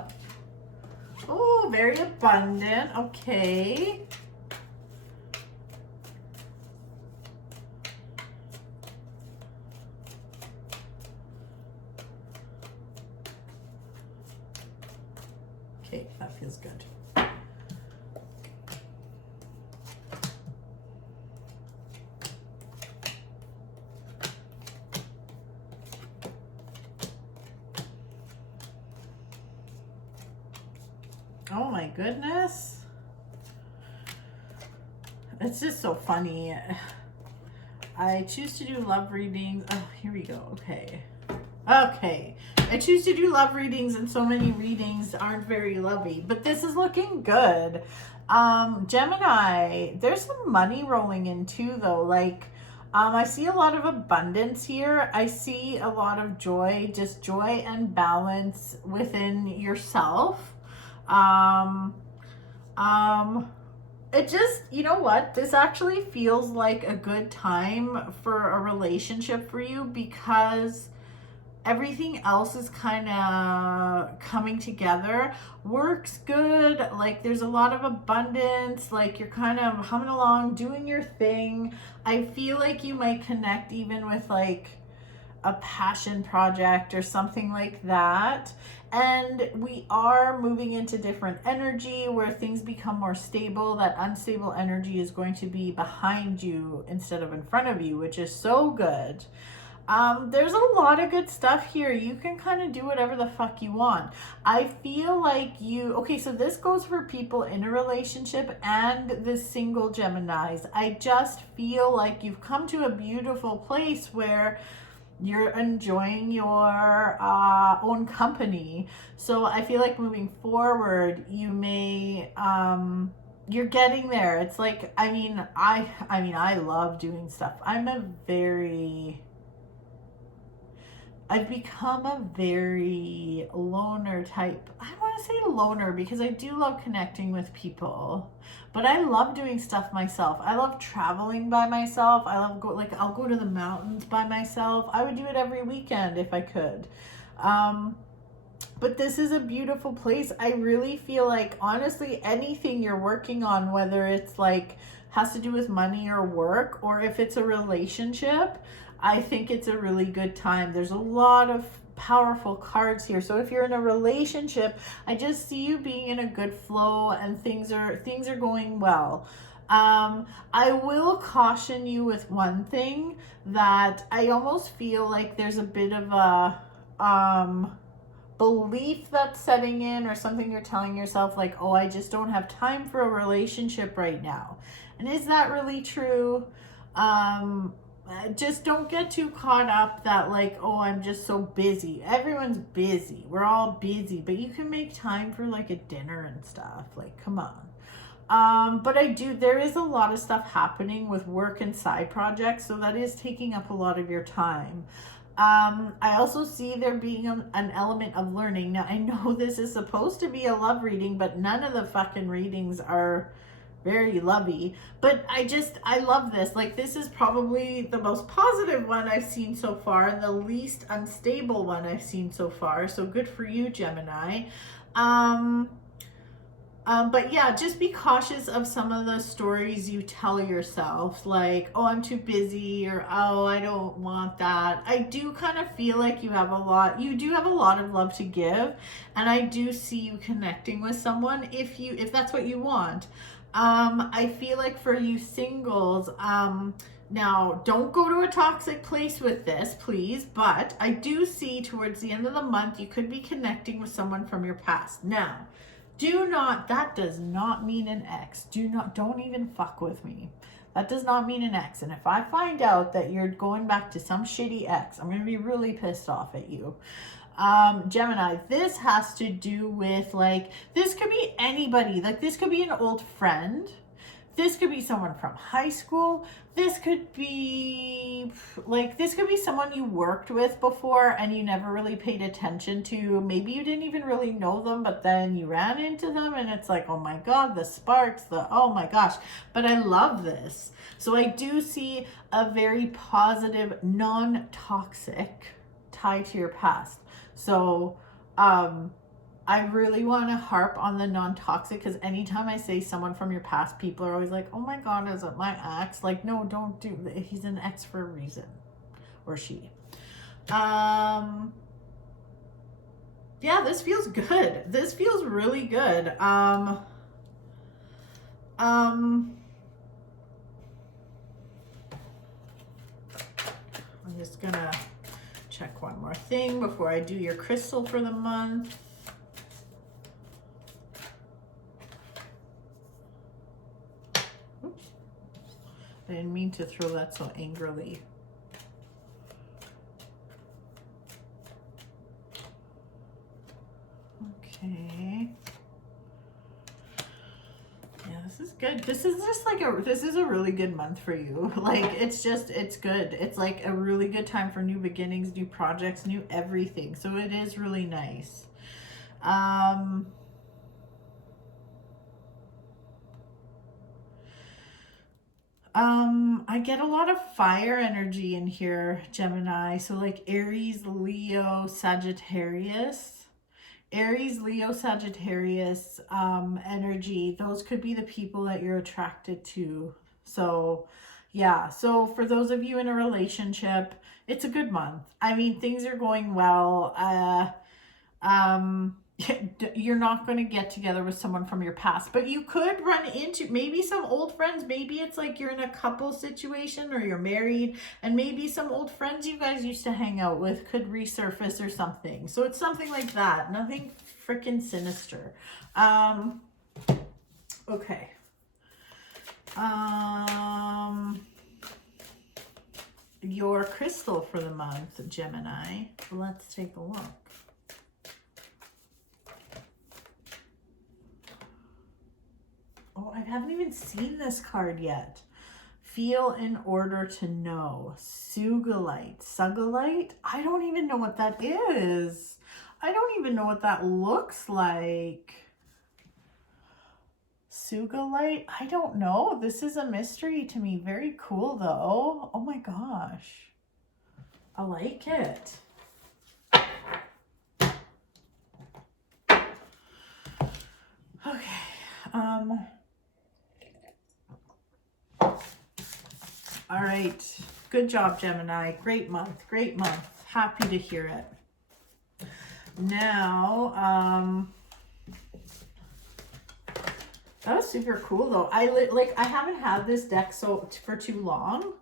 Oh, very abundant. Okay. Okay, that feels good. Oh my goodness. It's just so funny. I choose to do love readings. Oh, here we go. Okay. Okay. I choose to do love readings, and so many readings aren't very lovey, but this is looking good. Gemini, there's some money rolling in too, though. Like, I see a lot of abundance here. I see a lot of joy, just joy and balance within yourself. It just, you know what? This actually feels like a good time for a relationship for you, because everything else is kind of coming together. Work's good. Like, there's a lot of abundance. Like, you're kind of humming along, doing your thing. I feel like you might connect even with like a passion project or something like that. And we are moving into different energy where things become more stable. That unstable energy is going to be behind you instead of in front of you, which is so good. There's a lot of good stuff here. You can kind of do whatever the fuck you want. I feel like okay, so this goes for people in a relationship and the single Geminis. I just feel like you've come to a beautiful place where you're enjoying your own company. So I feel like moving forward, you may, you're getting there. It's like, I love doing stuff. I've become a very loner type. I don't want to say loner because I do love connecting with people, but I love doing stuff myself. I love traveling by myself. I love I'll go to the mountains by myself. I would do it every weekend if I could. But this is a beautiful place. I really feel like, honestly, anything you're working on, whether it's like has to do with money or work, or if it's a relationship, I think it's a really good time. There's a lot of powerful cards here. So if you're in a relationship, I just see you being in a good flow and things are going well. I will caution you with one thing, that I almost feel like there's a bit of a belief that's setting in, or something you're telling yourself, like, oh, I just don't have time for a relationship right now. And is that really true? Just don't get too caught up that like, oh, I'm just so busy. Everyone's busy. We're all busy, but you can make time for like a dinner and stuff. Like, come on. But there is a lot of stuff happening with work and side projects, so that is taking up a lot of your time. I also see there being an element of learning. Now, I know this is supposed to be a love reading, but none of the fucking readings are very lovey, but I love this. Like, this is probably the most positive one I've seen so far, and the least unstable one I've seen so far. So good for you, Gemini. But yeah, just be cautious of some of the stories you tell yourself, like, oh, I'm too busy, or oh, I don't want that. I do kind of feel like you do have a lot of love to give, and I do see you connecting with someone if that's what you want. I feel like for you singles, now don't go to a toxic place with this, please, but I do see towards the end of the month, you could be connecting with someone from your past. Now, that does not mean an ex. Don't even fuck with me. That does not mean an ex. And if I find out that you're going back to some shitty ex, I'm going to be really pissed off at you. Gemini, this has to do with, like, this could be anybody. Like, this could be an old friend. This could be someone from high school. This could be someone you worked with before and you never really paid attention to. Maybe you didn't even really know them, but then you ran into them and it's like, oh my God, the sparks, oh my gosh. But I love this. So I do see a very positive, non-toxic tie to your past. So, I really want to harp on the non-toxic, because anytime I say someone from your past, people are always like, oh my God, is it my ex? Like, no, don't do that. He's an ex for a reason, or she. Yeah, this feels good. This feels really good. I'm just gonna check one more thing before I do your crystal for the month. Oops. I didn't mean to throw that so angrily. good. This is just like this is a really good month for you. Like, it's good. It's like a really good time for new beginnings, new projects, new everything. So it is really nice. I get a lot of fire energy in here, Gemini. So like Aries, Leo, Sagittarius. Aries, Leo, Sagittarius energy. Those could be the people that you're attracted to. So yeah, so for those of you in a relationship, it's a good month. I mean, things are going well. You're not going to get together with someone from your past, but you could run into maybe some old friends. Maybe it's like you're in a couple situation or you're married, and maybe some old friends you guys used to hang out with could resurface or something. So it's something like that. Nothing freaking sinister. Okay. Your crystal for the month, Gemini. Let's take a look. Oh, I haven't even seen this card yet. Feel in order to know. Sugilite. Sugilite? I don't even know what that is. I don't even know what that looks like. Sugilite? I don't know. This is a mystery to me. Very cool though. Oh my gosh. I like it. Okay. All right. Good job, Gemini. Great month. Great month. Happy to hear it. Now, that was super cool though. I haven't had this deck for too long,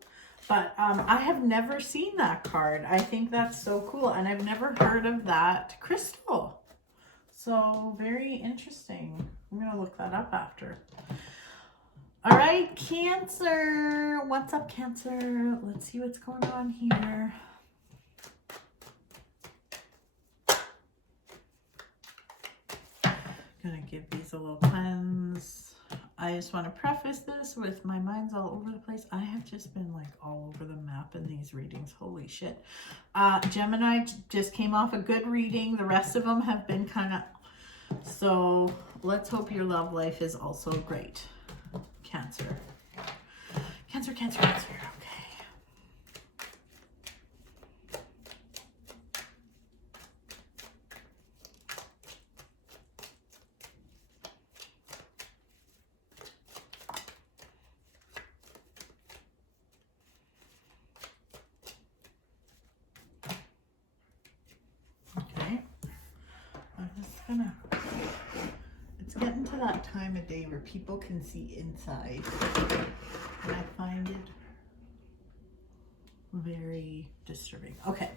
but I have never seen that card. I think that's so cool, and I've never heard of that crystal. So very interesting. I'm gonna look that up after. All right, Cancer. What's up, Cancer? Let's see what's going on here. Gonna give these a little cleanse. I just want to preface this with my mind's all over the place. I have just been like all over the map in these readings. Holy shit. Gemini just came off a good reading. The rest of them have been kind of... So let's hope your love life is also great. Cancer. Cancer, Cancer, Cancer. Okay. Okay. I'm just gonna... It's getting to that time of day where people can see inside, and I find it very disturbing. Okay.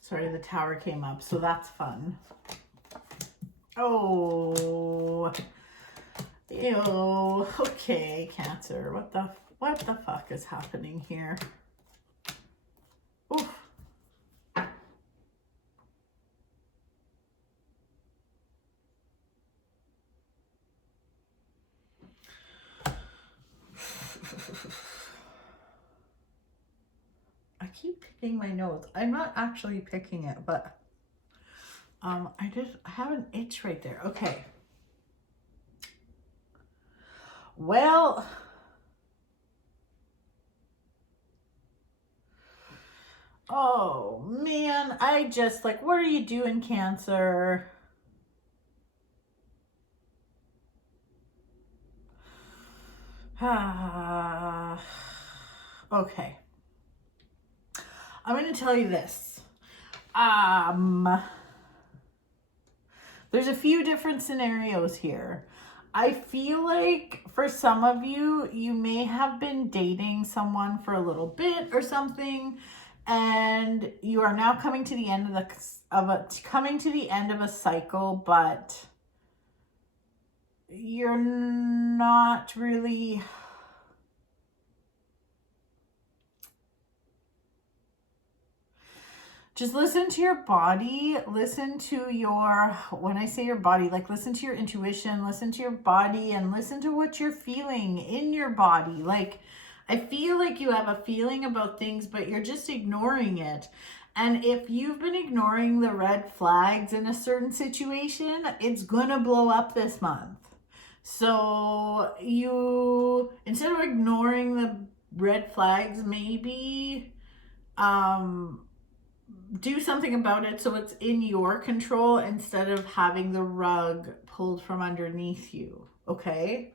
Sorry, the tower came up, so that's fun. Oh, ew. Okay, Cancer. What the fuck is happening here? Oof. I keep picking my nose. I'm not actually picking it, but I have an itch right there. Okay. Well, oh man, I just like, what are you doing, Cancer? Okay. I'm going to tell you this. There's a few different scenarios here. I feel like for some of you, you may have been dating someone for a little bit or something, and you are now coming to the end of a cycle, but you're not really... Just listen to your body, listen to your, when I say your body, like listen to your intuition, listen to your body, and listen to what you're feeling in your body. Like, I feel like you have a feeling about things, but you're just ignoring it. And if you've been ignoring the red flags in a certain situation, it's gonna blow up this month. So you, instead of ignoring the red flags, maybe, do something about it so it's in your control instead of having the rug pulled from underneath you. Okay.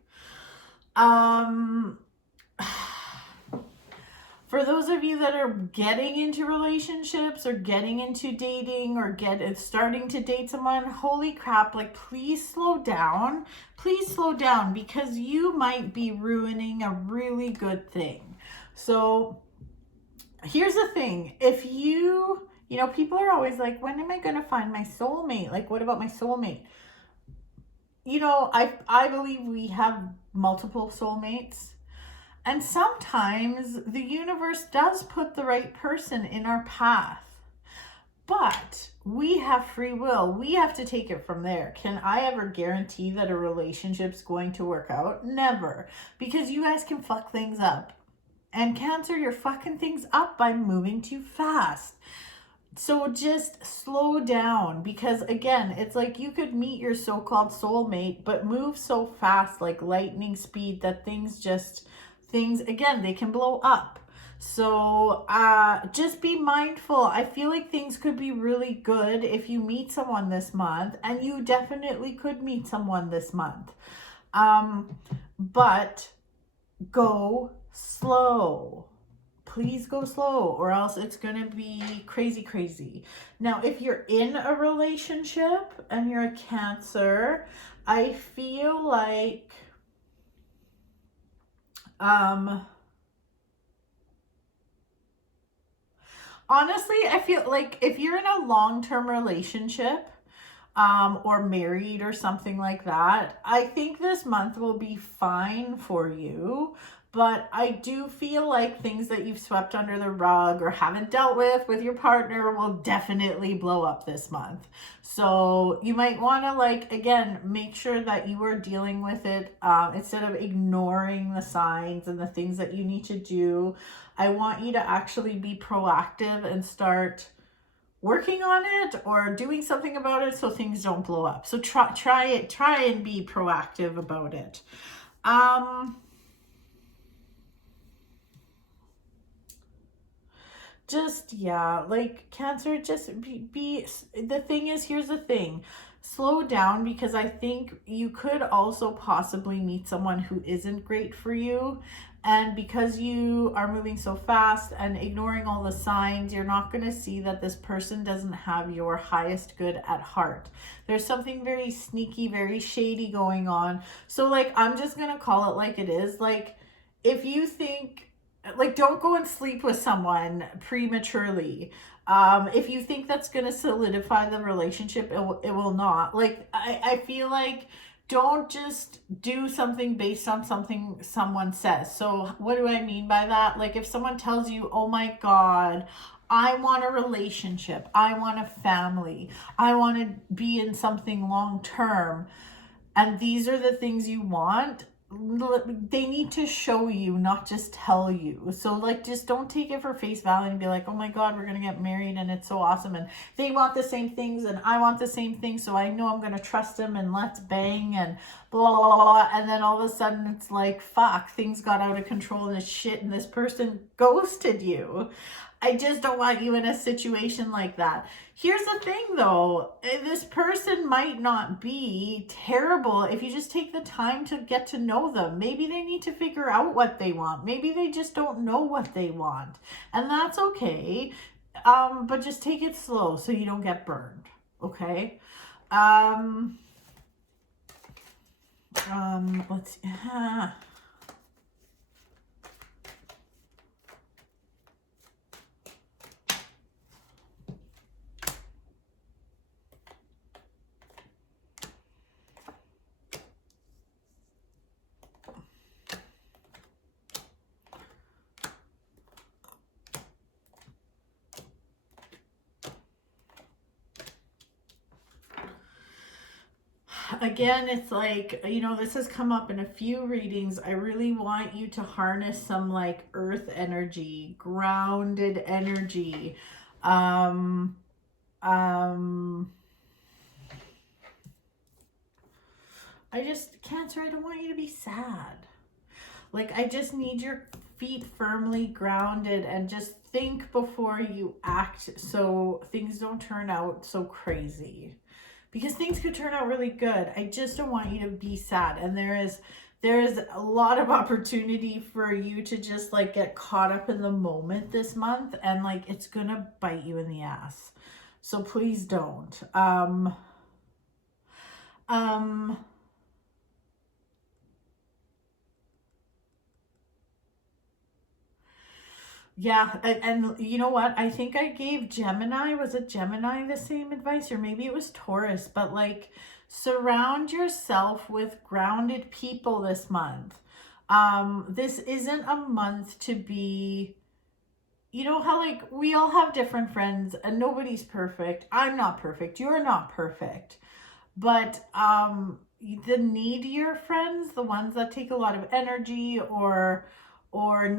For those of you that are getting into relationships or getting into dating or starting to date someone, holy crap, like please slow down. Please slow down, because you might be ruining a really good thing. So here's the thing. If you know, people are always like, when am I going to find my soulmate? Like, what about my soulmate? You know, I believe we have multiple soulmates. And sometimes the universe does put the right person in our path. But we have free will. We have to take it from there. Can I ever guarantee that a relationship's going to work out? Never. Because you guys can fuck things up. And Cancer, you're fucking things up by moving too fast. So just slow down, because again, it's like you could meet your so-called soulmate, but move so fast, like lightning speed, that things again, they can blow up. So just be mindful. I feel like things could be really good if you meet someone this month, and you definitely could meet someone this month. But go slow. Please go slow, or else it's going to be crazy. Now, if you're in a relationship and you're a Cancer, I feel like honestly, I feel like if you're in a long-term relationship or married or something like that, I think this month will be fine for you. But I do feel like things that you've swept under the rug or haven't dealt with your partner will definitely blow up this month. So you might want to, like, again, make sure that you are dealing with it instead of ignoring the signs and the things that you need to do. I want you to actually be proactive and start working on it or doing something about it so things don't blow up. So try and be proactive about it. Just, yeah, like Cancer, just be the thing is, here's the thing, slow down, because I think you could also possibly meet someone who isn't great for you. And because you are moving so fast and ignoring all the signs, you're not going to see that this person doesn't have your highest good at heart. There's something very sneaky, very shady going on. So, like, I'm just going to call it like it is. Like, if you think, like, don't go and sleep with someone prematurely. If you think that's going to solidify the relationship, it will not. Like, I feel like don't just do something based on something someone says. So what do I mean by that? Like, if someone tells you, oh my God, I want a relationship, I want a family, I want to be in something long term, and these are the things you want, they need to show you, not just tell you. So, like, just don't take it for face value and be like, oh my God, we're gonna get married and it's so awesome and they want the same things and I want the same things, so I know I'm gonna trust them and let's bang and blah blah blah. And then all of a sudden it's like, fuck, things got out of control and this shit and this person ghosted you. I just don't want you in a situation like that. Here's the thing though, this person might not be terrible if you just take the time to get to know them. Maybe they need to figure out what they want. Maybe they just don't know what they want. And that's okay. But just take it slow so you don't get burned. Okay? Let's see. Again, it's like, you know, this has come up in a few readings. I really want you to harness some like earth energy, grounded energy. I just, Cancer, I don't want you to be sad. Like, I just need your feet firmly grounded and just think before you act so things don't turn out so crazy. Because things could turn out really good. I just don't want you to be sad. And there is a lot of opportunity for you to just like get caught up in the moment this month, and like it's gonna bite you in the ass. So please don't. Yeah, and you know what? I think I gave Gemini, was it Gemini, the same advice? Or maybe it was Taurus, but like surround yourself with grounded people this month. This isn't a month to be, you know how like we all have different friends and nobody's perfect. I'm not perfect. You're not perfect. But the needier friends, the ones that take a lot of energy or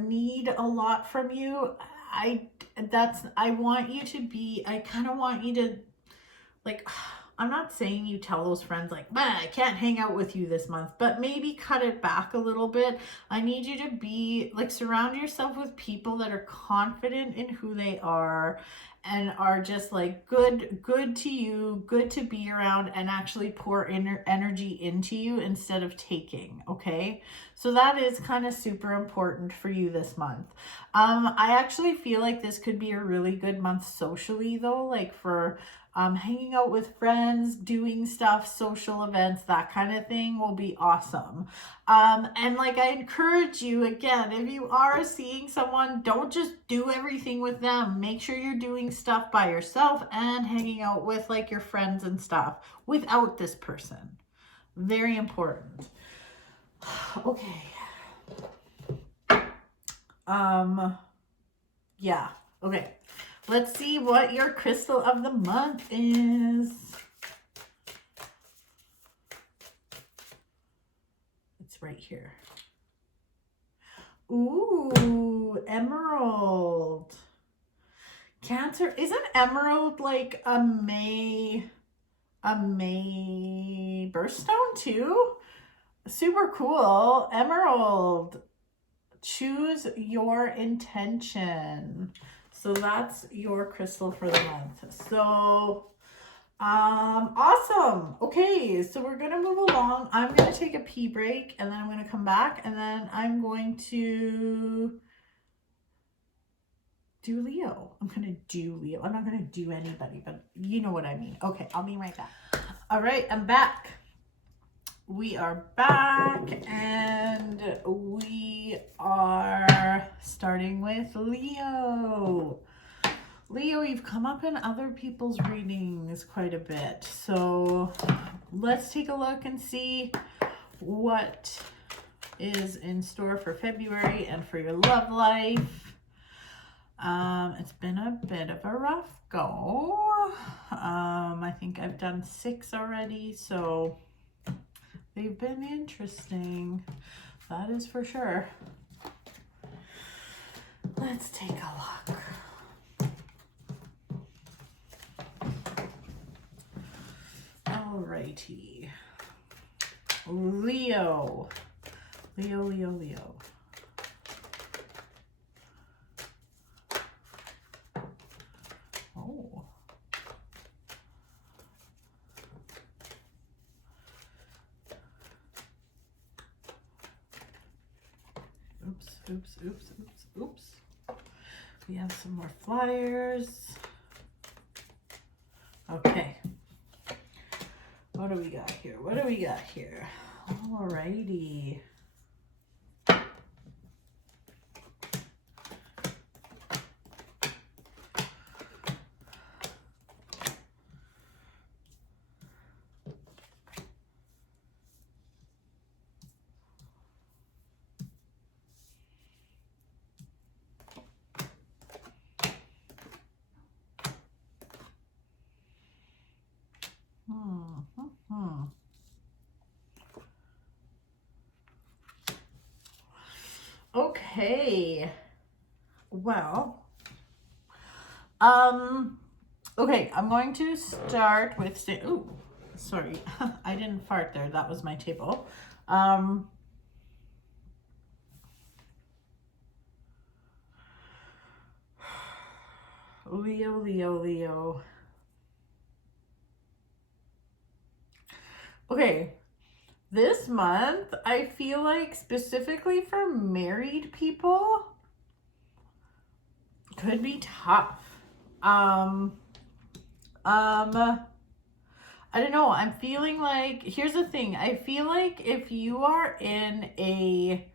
need a lot from you, I want you to be, I kind of want you to like, I'm not saying you tell those friends like, man, I can't hang out with you this month, but maybe cut it back a little bit. I need you to be like, surround yourself with people that are confident in who they are and are just like good to you, good to be around, and actually pour energy into you instead of taking. Okay, so that is kind of super important for you this month. I actually feel like this could be a really good month socially though, like for hanging out with friends, doing stuff, social events, that kind of thing will be awesome. And like I encourage you, again, if you are seeing someone, don't just do everything with them. Make sure you're doing stuff by yourself and hanging out with like your friends and stuff without this person. Very important. Okay. Yeah. Okay. Let's see what your crystal of the month is. It's right here. Ooh, emerald. Cancer, isn't emerald like a May birthstone too? Super cool. Emerald. Choose your intention. So that's your crystal for the month. So awesome. Okay, so we're gonna move along. I'm gonna take a pee break and then I'm gonna come back and then I'm going to do Leo. I'm gonna do Leo. I'm not gonna do anybody, but you know what I mean. Okay, I'll be right back. All right, I'm back. We are back and we are starting with Leo. Leo, you've come up in other people's readings quite a bit. So let's take a look and see what is in store for February and for your love life. It's been a bit of a rough go. I think I've done 6 already, so they've been interesting. That is for sure. Let's take a look. Alrighty. Leo. Leo. Oh. Oops. We have some more flyers. Okay. What do we got here? Alrighty. Okay. Well, okay, I'm going to start with, ooh, sorry, I didn't fart there. That was my table. Leo. Okay, this month, I feel like specifically for married people, could be tough. I don't know. I'm feeling like, here's the thing. I feel like if you are in a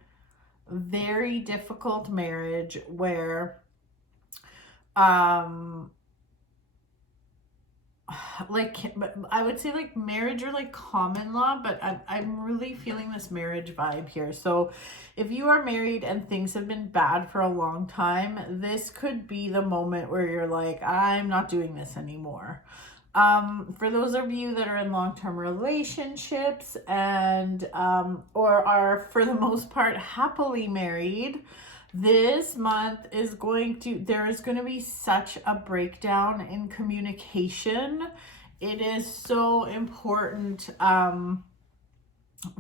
very difficult marriage where, like, I would say like marriage or like common law, but I'm really feeling this marriage vibe here. So if you are married and things have been bad for a long time, this could be the moment where you're like, I'm not doing this anymore. For those of you that are in long-term relationships and or are for the most part happily married, this month is there is going to be such a breakdown in communication. It is so important.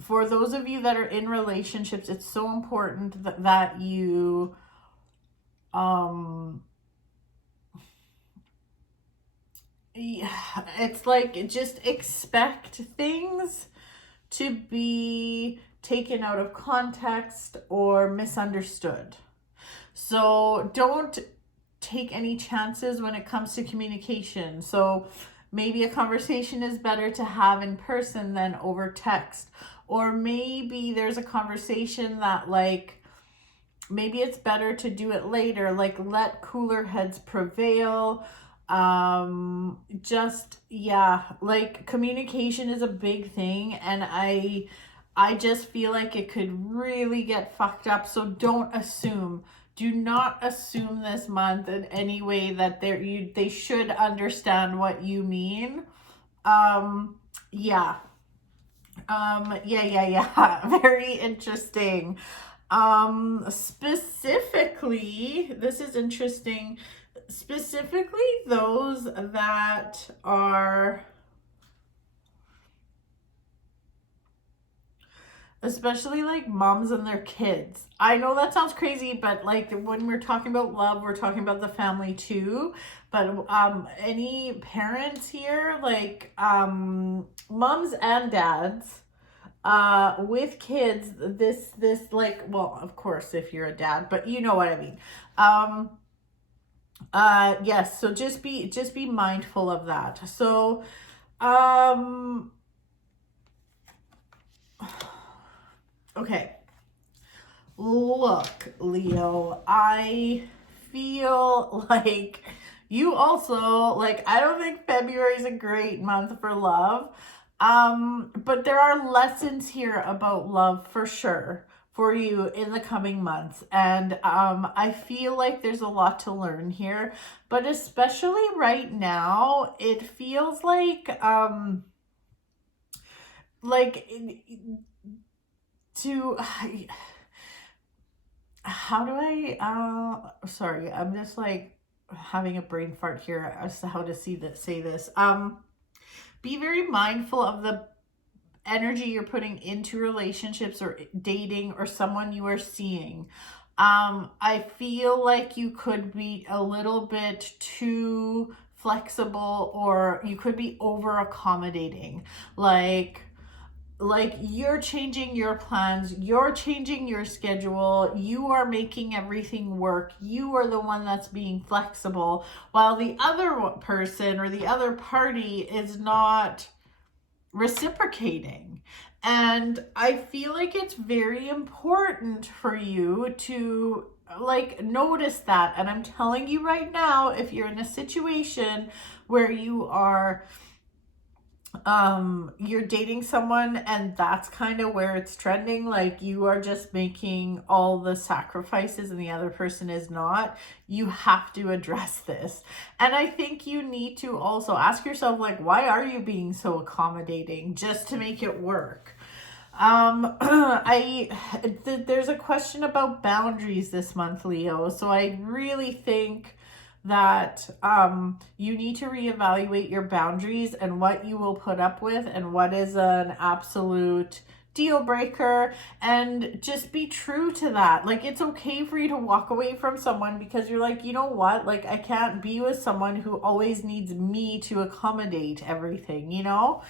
For those of you that are in relationships, it's so important that you it's like just expect things to be taken out of context or misunderstood. So don't take any chances when it comes to communication. So maybe a conversation is better to have in person than over text. Or maybe there's a conversation that like, maybe it's better to do it later, like let cooler heads prevail. Like communication is a big thing, and I just feel like it could really get fucked up. So don't assume. Do not assume this month in any way that they should understand what you mean. Yeah. Very interesting. Specifically, this is interesting. Specifically, those that are, especially like moms and their kids. I know that sounds crazy, but like when we're talking about love, we're talking about the family too. But any parents here, like moms and dads with kids, this like, well, of course if you're a dad, but you know what I mean. Yes, so just be mindful of that. So okay, look, Leo, I feel like you also, like, I don't think February is a great month for love. But there are lessons here about love for sure for you in the coming months. And I feel like there's a lot to learn here, but especially right now, it feels like how do I sorry, I'm just like having a brain fart here as to how to say this. Be very mindful of the energy you're putting into relationships or dating or someone you are seeing. I feel like you could be a little bit too flexible, or you could be over accommodating. Like you're changing your plans, you're changing your schedule, you are making everything work, you are the one that's being flexible, while the other person or the other party is not reciprocating. And I feel like it's very important for you to like notice that. And I'm telling you right now, if you're in a situation where you are you're dating someone and that's kind of where it's trending, like you are just making all the sacrifices and the other person is not, you have to address this. And I think you need to also ask yourself, like, why are you being so accommodating just to make it work? There's a question about boundaries this month, Leo. So I really think that you need to reevaluate your boundaries and what you will put up with and what is an absolute deal breaker, and just be true to that. Like, it's okay for you to walk away from someone because you're like, you know what, like, I can't be with someone who always needs me to accommodate everything, you know?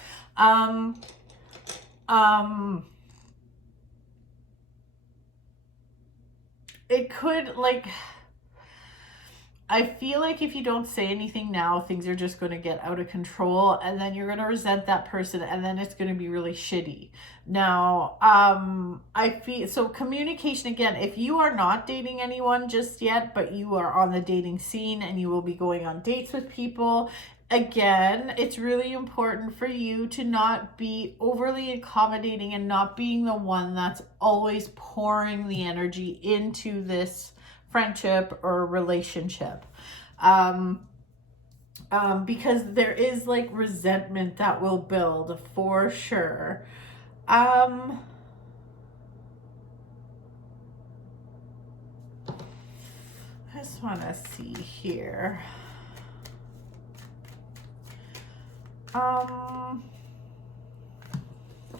It could, like, I feel like if you don't say anything now, things are just going to get out of control, and then you're going to resent that person, and then it's going to be really shitty. Now, I feel so communication again, if you are not dating anyone just yet, but you are on the dating scene and you will be going on dates with people, again, it's really important for you to not be overly accommodating and not being the one that's always pouring the energy into this friendship or relationship. Because there is like resentment that will build for sure. I just want to see here. Oh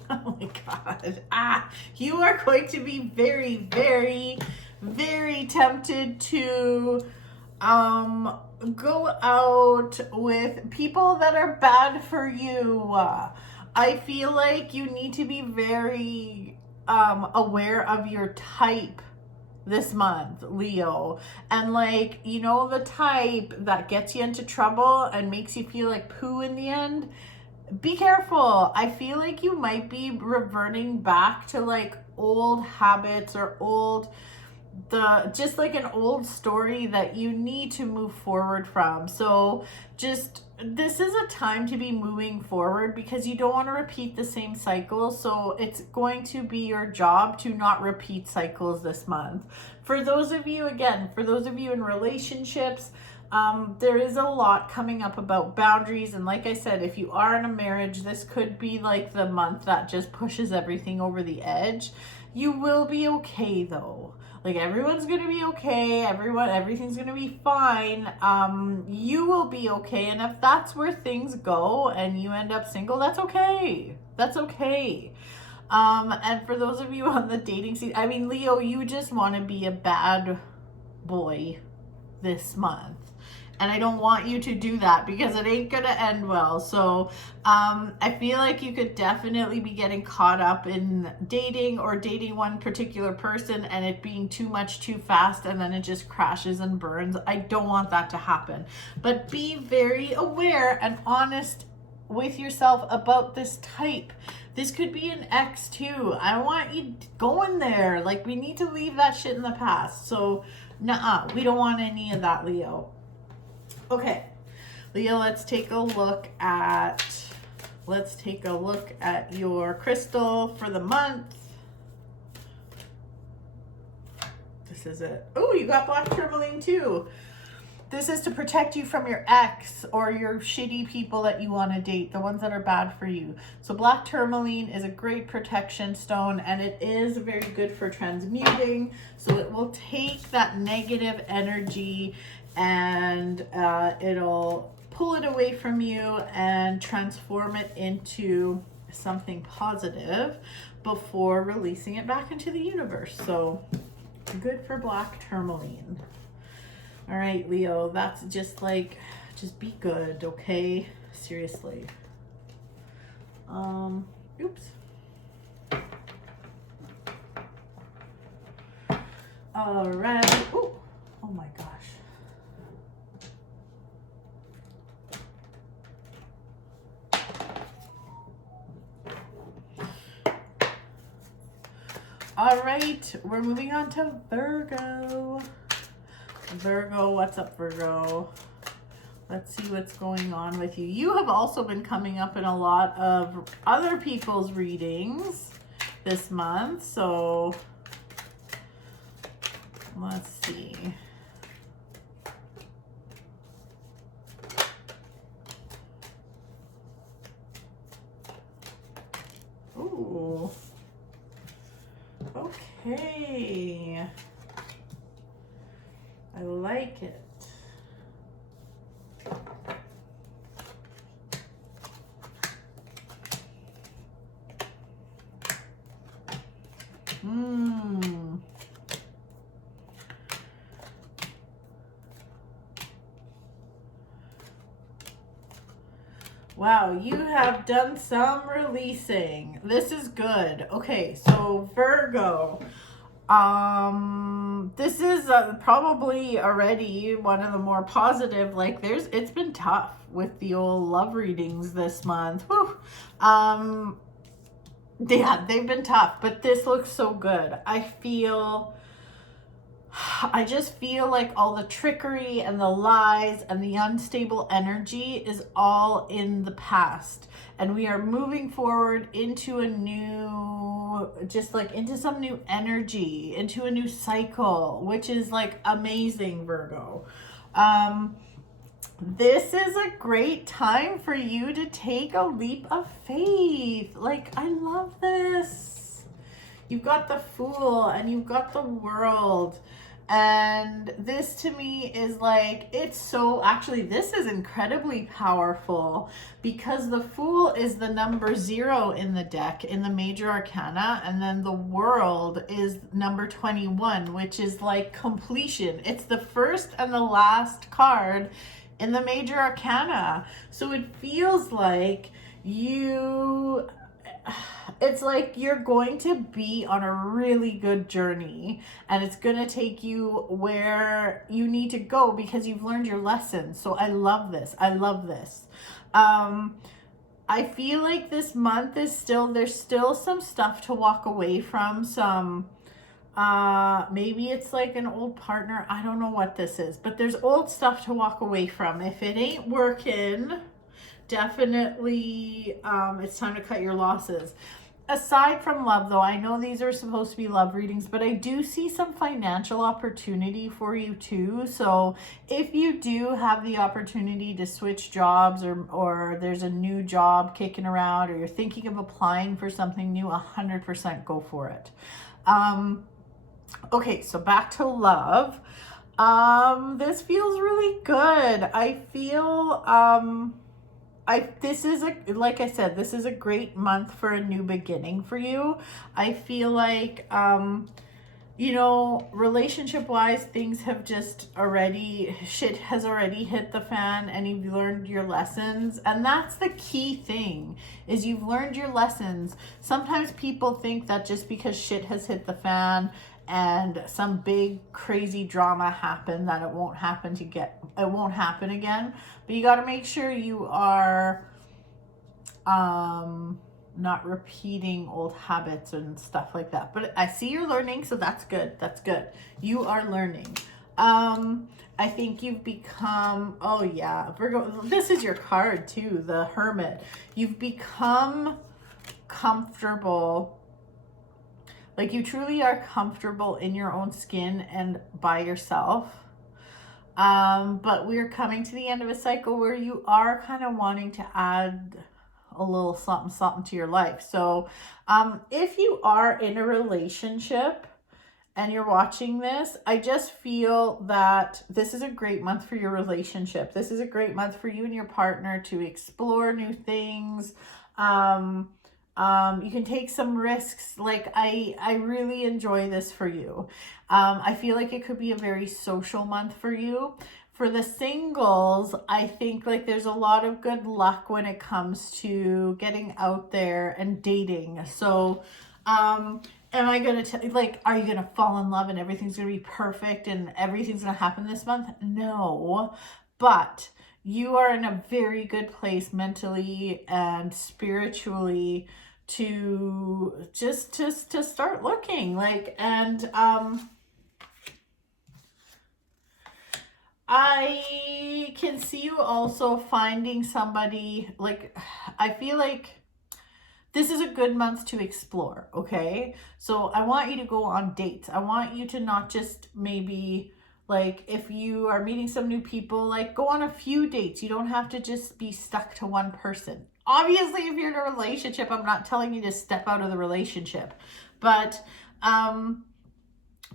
my God. You are going to be very, very, very tempted to go out with people that are bad for you. I feel like you need to be very aware of your type this month, Leo. And like, you know, the type that gets you into trouble and makes you feel like poo in the end. Be careful. I feel like you might be reverting back to like old habits or just like an old story that you need to move forward from. So just, this is a time to be moving forward because you don't want to repeat the same cycle. So it's going to be your job to not repeat cycles this month. For those of you, again, for those of you in relationships, there is a lot coming up about boundaries. And like I said, if you are in a marriage, this could be like the month that just pushes everything over the edge. You will be okay though. Like, everyone's gonna be okay. Everything's gonna be fine. You will be okay. And if that's where things go and you end up single, that's okay. That's okay. And for those of you on the dating scene, I mean, Leo, you just want to be a bad boy this month. And I don't want you to do that because it ain't gonna end well. So I feel like you could definitely be getting caught up in dating or dating one particular person and it being too much too fast and then it just crashes and burns. I don't want that to happen. But be very aware and honest with yourself about this type. This could be an ex too. I don't want you going there. Like, we need to leave that shit in the past. So nuh-uh, we don't want any of that, Leo. Okay, Leo, let's take a look at your crystal for the month. This is it. Oh, you got black tourmaline too. This is to protect you from your ex or your shitty people that you want to date, the ones that are bad for you. So black tourmaline is a great protection stone and it is very good for transmuting. So it will take that negative energy and it'll pull it away from you and transform it into something positive before releasing it back into the universe. So good for black tourmaline. All right, Leo, that's just like, just be good, okay? Seriously. Oops. All right. Oh my gosh. All right, we're moving on to Virgo. Virgo, what's up, Virgo? Let's see what's going on with you. You have also been coming up in a lot of other people's readings this month, so let's see. Ooh. Okay. I like it. Wow, you have done some releasing. This is good. Okay, so Virgo. This is probably already one of the more positive, like it's been tough with the old love readings this month. Whew. Yeah, they've been tough, but this looks so good. I just feel like all the trickery and the lies and the unstable energy is all in the past. And we are moving forward into a new, just like into some new energy, into a new cycle, which is like amazing, Virgo. This is a great time for you to take a leap of faith. Like, I love this. You've got the Fool and you've got the World. And this to me is like, it's so, actually this is incredibly powerful because the Fool is the number 0 in the deck in the major arcana, and then the World is number 21, which is like completion. It's the first and the last card in the major arcana. So it feels like it's like you're going to be on a really good journey, and it's going to take you where you need to go because you've learned your lessons. So I love this. I love this. I feel like this month is there's still some stuff to walk away from. Some, maybe it's like an old partner. I don't know what this is, but there's old stuff to walk away from. If it ain't working, definitely it's time to cut your losses. Aside from love, though, I know these are supposed to be love readings, but I do see some financial opportunity for you too. So if you do have the opportunity to switch jobs, or there's a new job kicking around, or you're thinking of applying for something new, 100% go for it. Okay, so back to love. This feels really good. I feel this is like I said, this is a great month for a new beginning for you. I feel like, you know, relationship wise, things have just shit has already hit the fan, and you've learned your lessons. And that's the key thing, is you've learned your lessons. Sometimes people think that just because shit has hit the fan and some big crazy drama happened, that it won't happen again. But you got to make sure you are not repeating old habits and stuff like that. But I see you're learning, so that's good. That's good. You are learning. I think you've become, oh yeah, Virgo, this is your card too, the Hermit. You've become comfortable. Like, you truly are comfortable in your own skin and by yourself. But we're coming to the end of a cycle where you are kind of wanting to add a little something to your life. So if you are in a relationship and you're watching this, I just feel that this is a great month for your relationship. This is a great month for you and your partner to explore new things. You can take some risks. Like, I really enjoy this for you. I feel like it could be a very social month for you. For the singles, I think like there's a lot of good luck when it comes to getting out there and dating. So, am I going to like, are you going to fall in love and everything's going to be perfect and everything's going to happen this month? No, but you are in a very good place mentally and spiritually to just to start looking. Like, and I can see you also finding somebody. Like, I feel like this is a good month to explore, okay? So I want you to go on dates. I want you to not just maybe, like, if you are meeting some new people, like, go on a few dates. You don't have to just be stuck to one person. Obviously, if you're in a relationship, I'm not telling you to step out of the relationship. But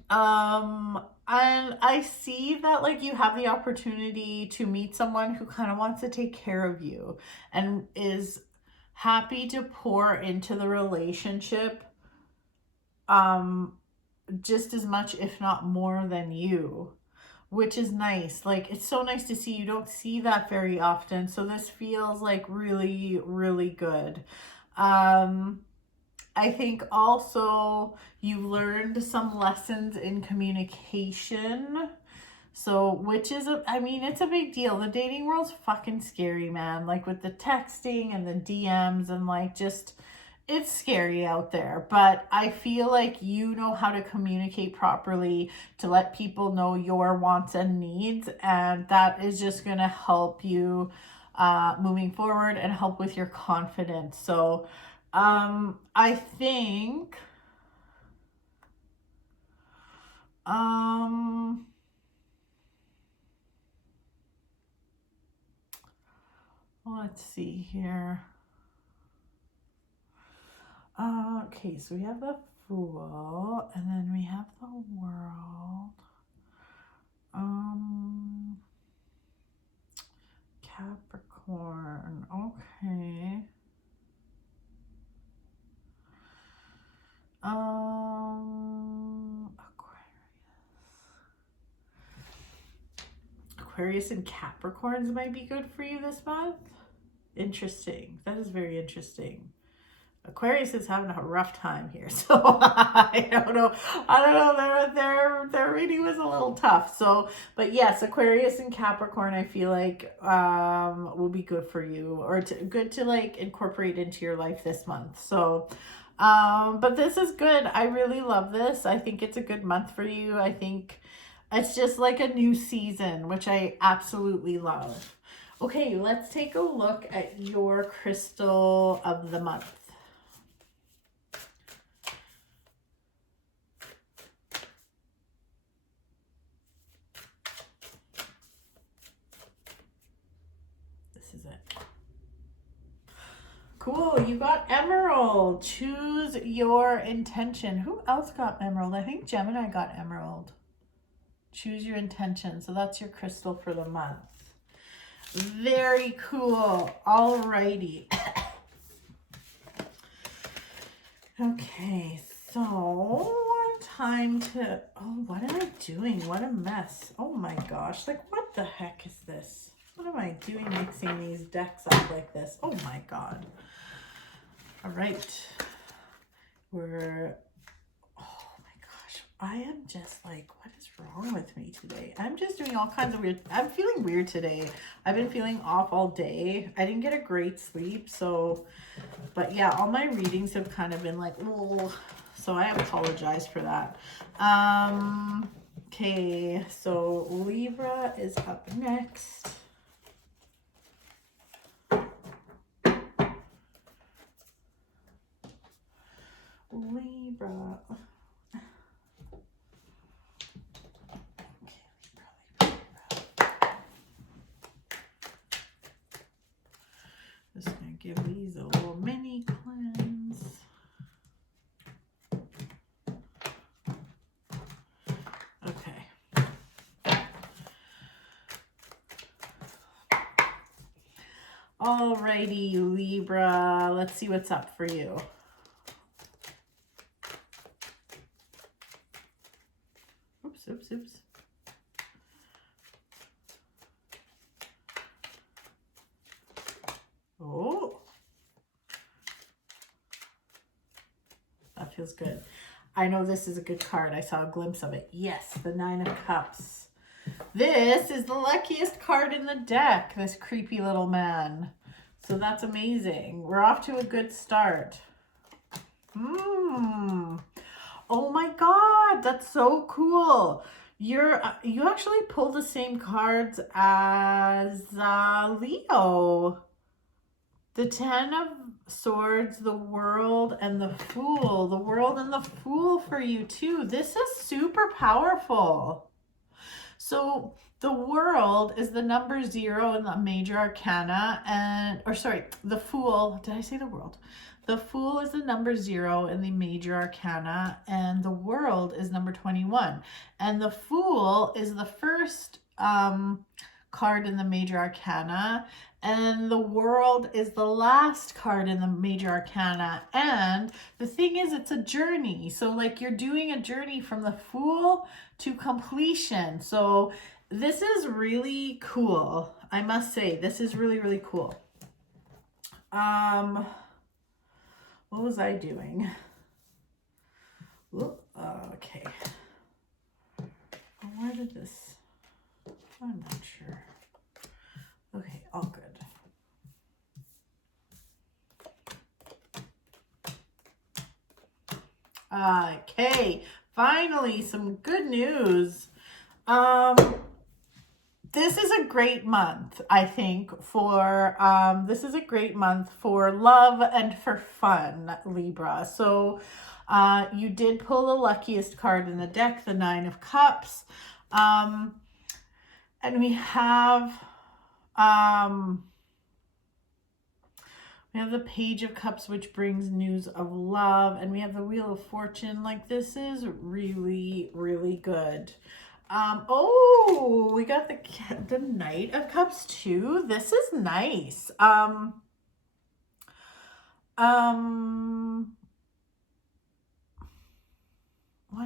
And I see that like you have the opportunity to meet someone who kind of wants to take care of you and is happy to pour into the relationship just as much if not more than you, which is nice. Like it's so nice to see. You don't see that very often, so this feels like really, really good. I think also you learned some lessons in communication. So, which is, I mean, it's a big deal. The dating world's fucking scary, man. Like with the texting and the DMs and like just, it's scary out there. But I feel like you know how to communicate properly to let people know your wants and needs. And that is just going to help you moving forward and help with your confidence. So, I think, let's see here. Okay, so we have the Fool, and then we have the World. Capricorn, okay. Aquarius and Capricorns might be good for you this month. Interesting. That is very interesting. Aquarius is having a rough time here, so I don't know. Their reading was a little tough. So, but yes, Aquarius and Capricorn, I feel like will be good for you, or good to like incorporate into your life this month. So, but this is good. I really love this. I think it's a good month for you. I think it's just like a new season, which I absolutely love. Okay, let's take a look at your crystal of the month. Cool, you got Emerald. Choose your intention. Who else got Emerald? I think Gemini got Emerald. Choose your intention. So that's your crystal for the month. Very cool. Alrighty. Okay, so time to... Oh, what am I doing? What a mess. Oh my gosh. Like, what the heck is this? What am I doing mixing these decks up like this? Oh my god. All right. Oh my gosh. I am just like, what is wrong with me today? I'm just doing all kinds of weird. I'm feeling weird today. I've been feeling off all day. I didn't get a great sleep. So, but yeah, all my readings have kind of been like, oh, so I apologize for that. Okay. So Libra is up next. Libra. Just gonna give these a little mini cleanse. Okay. Alrighty, Libra. Let's see what's up for you. Oops. Oh. That feels good. I know this is a good card. I saw a glimpse of it. Yes, the Nine of Cups. This is the luckiest card in the deck, this creepy little man. So that's amazing. We're off to a good start. Oh my god, that's so cool. You actually pulled the same cards as Leo. The Ten of Swords, the World, and the Fool. The World and the Fool for you too. This is super powerful. So the World is the number 0 in the major arcana, and, or sorry, the Fool, did I say the World? The Fool is the number 0 in the major arcana, and the World is number 21. And the Fool is the first card in the major arcana, and the World is the last card in the major arcana. And the thing is, it's a journey. So like you're doing a journey from the Fool to completion. So this is really cool. I must say, this is really, really cool. What was I doing? Okay. Where did this? I'm not sure. Okay, all good. Okay, finally some good news. This is a great month, I think, for, this is a great month for love and for fun, Libra. So you did pull the luckiest card in the deck, the 9 of Cups. And we have the Page of Cups, which brings news of love. And we have the Wheel of Fortune. Like, this is really, really good. Oh, we got the Knight of Cups too. This is nice. What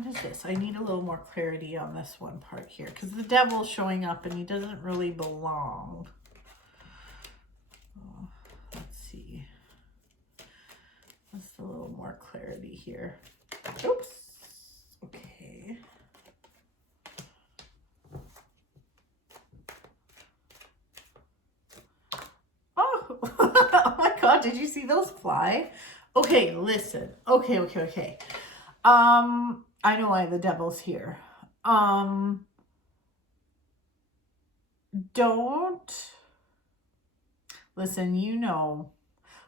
is this? I need a little more clarity on this one part here, because the Devil's showing up and he doesn't really belong. Oh, let's see. Just a little more clarity here. Oops. Okay. Oh my God, did you see those fly? Okay, listen. Okay. I know why the Devil's here. Don't listen, you know,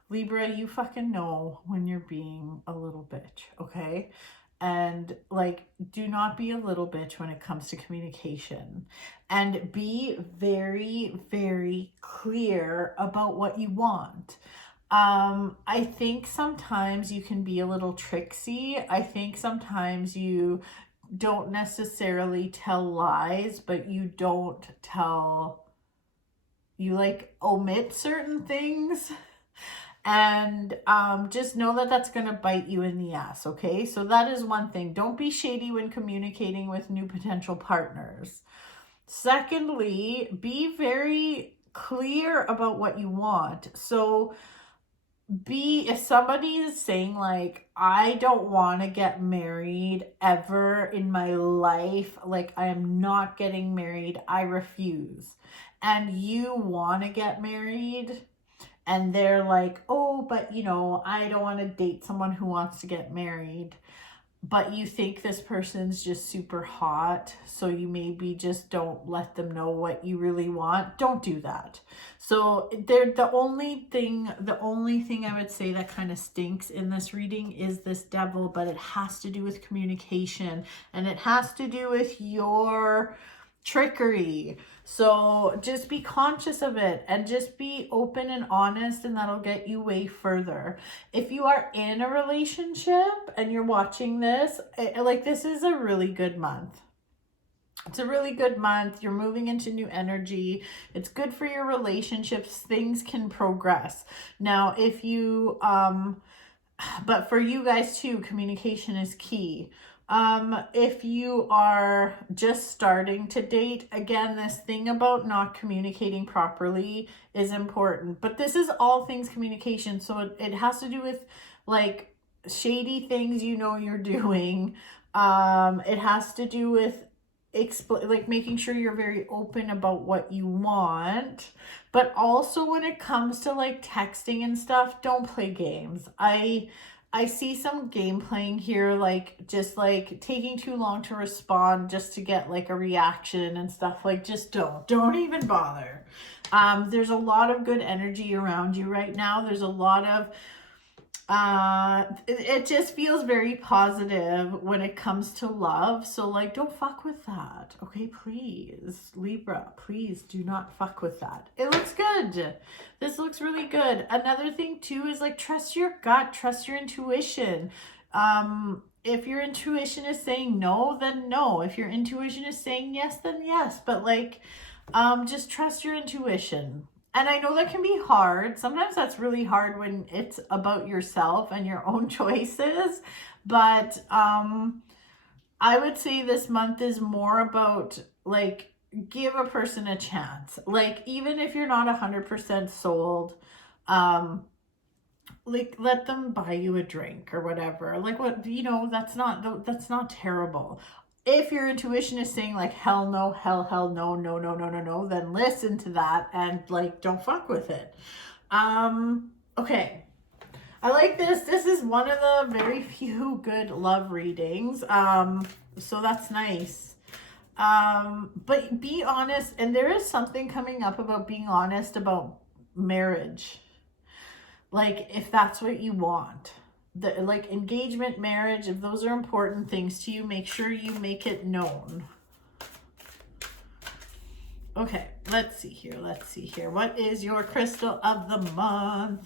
Libra, you fucking know when you're being a little bitch, okay? And like, do not be a little bitch when it comes to communication, and be very, very clear about what you want. I think sometimes you can be a little tricksy. I think sometimes you don't necessarily tell lies, but you don't tell, you like omit certain things. And just know that that's going to bite you in the ass, okay? So that is one thing. Don't be shady when communicating with new potential partners. Secondly, be very clear about what you want. So if somebody is saying like, I don't want to get married ever in my life, like I am not getting married, I refuse, and you want to get married, and they're like, oh, but you know, I don't want to date someone who wants to get married, but you think this person's just super hot, so you maybe just don't let them know what you really want. Don't do that. So the only thing I would say that kind of stinks in this reading is this Devil, but it has to do with communication, and it has to do with your trickery. So just be conscious of it and just be open and honest, and that'll get you way further. If you are in a relationship and you're watching this, like, this is a really good month. It's a really good month. You're moving into new energy. It's good for your relationships. Things can progress. Now, if you but for you guys too, communication is key. If you are just starting to date, again, this thing about not communicating properly is important, but this is all things communication. So it has to do with like shady things, you know, you're doing. It has to do with like making sure you're very open about what you want, but also when it comes to like texting and stuff, don't play games. I see some game playing here, like just like taking too long to respond just to get like a reaction and stuff. Like, just don't even bother. There's a lot of good energy around you right now. There's a lot of It just feels very positive when it comes to love. So like, don't fuck with that. Okay, please. Libra, please do not fuck with that. It looks good. This looks really good. Another thing too is like, trust your gut, trust your intuition. If your intuition is saying no, then no. If your intuition is saying yes, then yes. But like, just trust your intuition. And I know that can be hard. Sometimes that's really hard when it's about yourself and your own choices. But I would say this month is more about like, give a person a chance. Like, even if you're not 100% sold, like, let them buy you a drink or whatever. Like, what, you know, that's not terrible. If your intuition is saying like, hell no, hell no, no, no, no, no, no, then listen to that and like, don't fuck with it. Okay. I like this. This is one of the very few good love readings. So that's nice. But be honest, and there is something coming up about being honest about marriage. Like, if that's what you want. Like engagement, marriage, if those are important things to you, make sure you make it known. Okay, let's see here. What is your crystal of the month?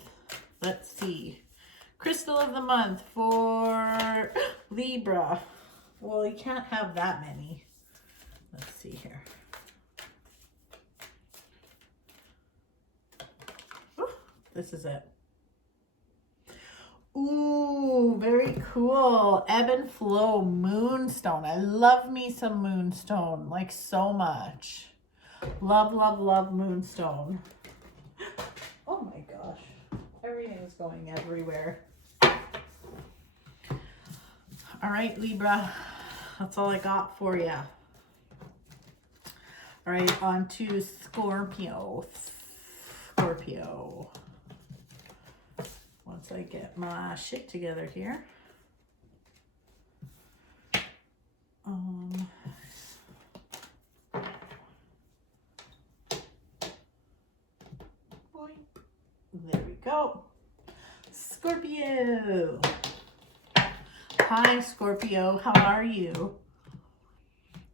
Let's see. Crystal of the month for Libra. Well, you can't have that many. Let's see here. Ooh, this is it. Ooh, very cool. Ebb and Flow Moonstone. I love me some Moonstone, like so much. Love, love, love Moonstone. Oh my gosh. Everything is going everywhere. All right, Libra. That's all I got for you. All right, on to Scorpio. Once I get my shit together here. There we go. Scorpio. Hi, Scorpio. How are you?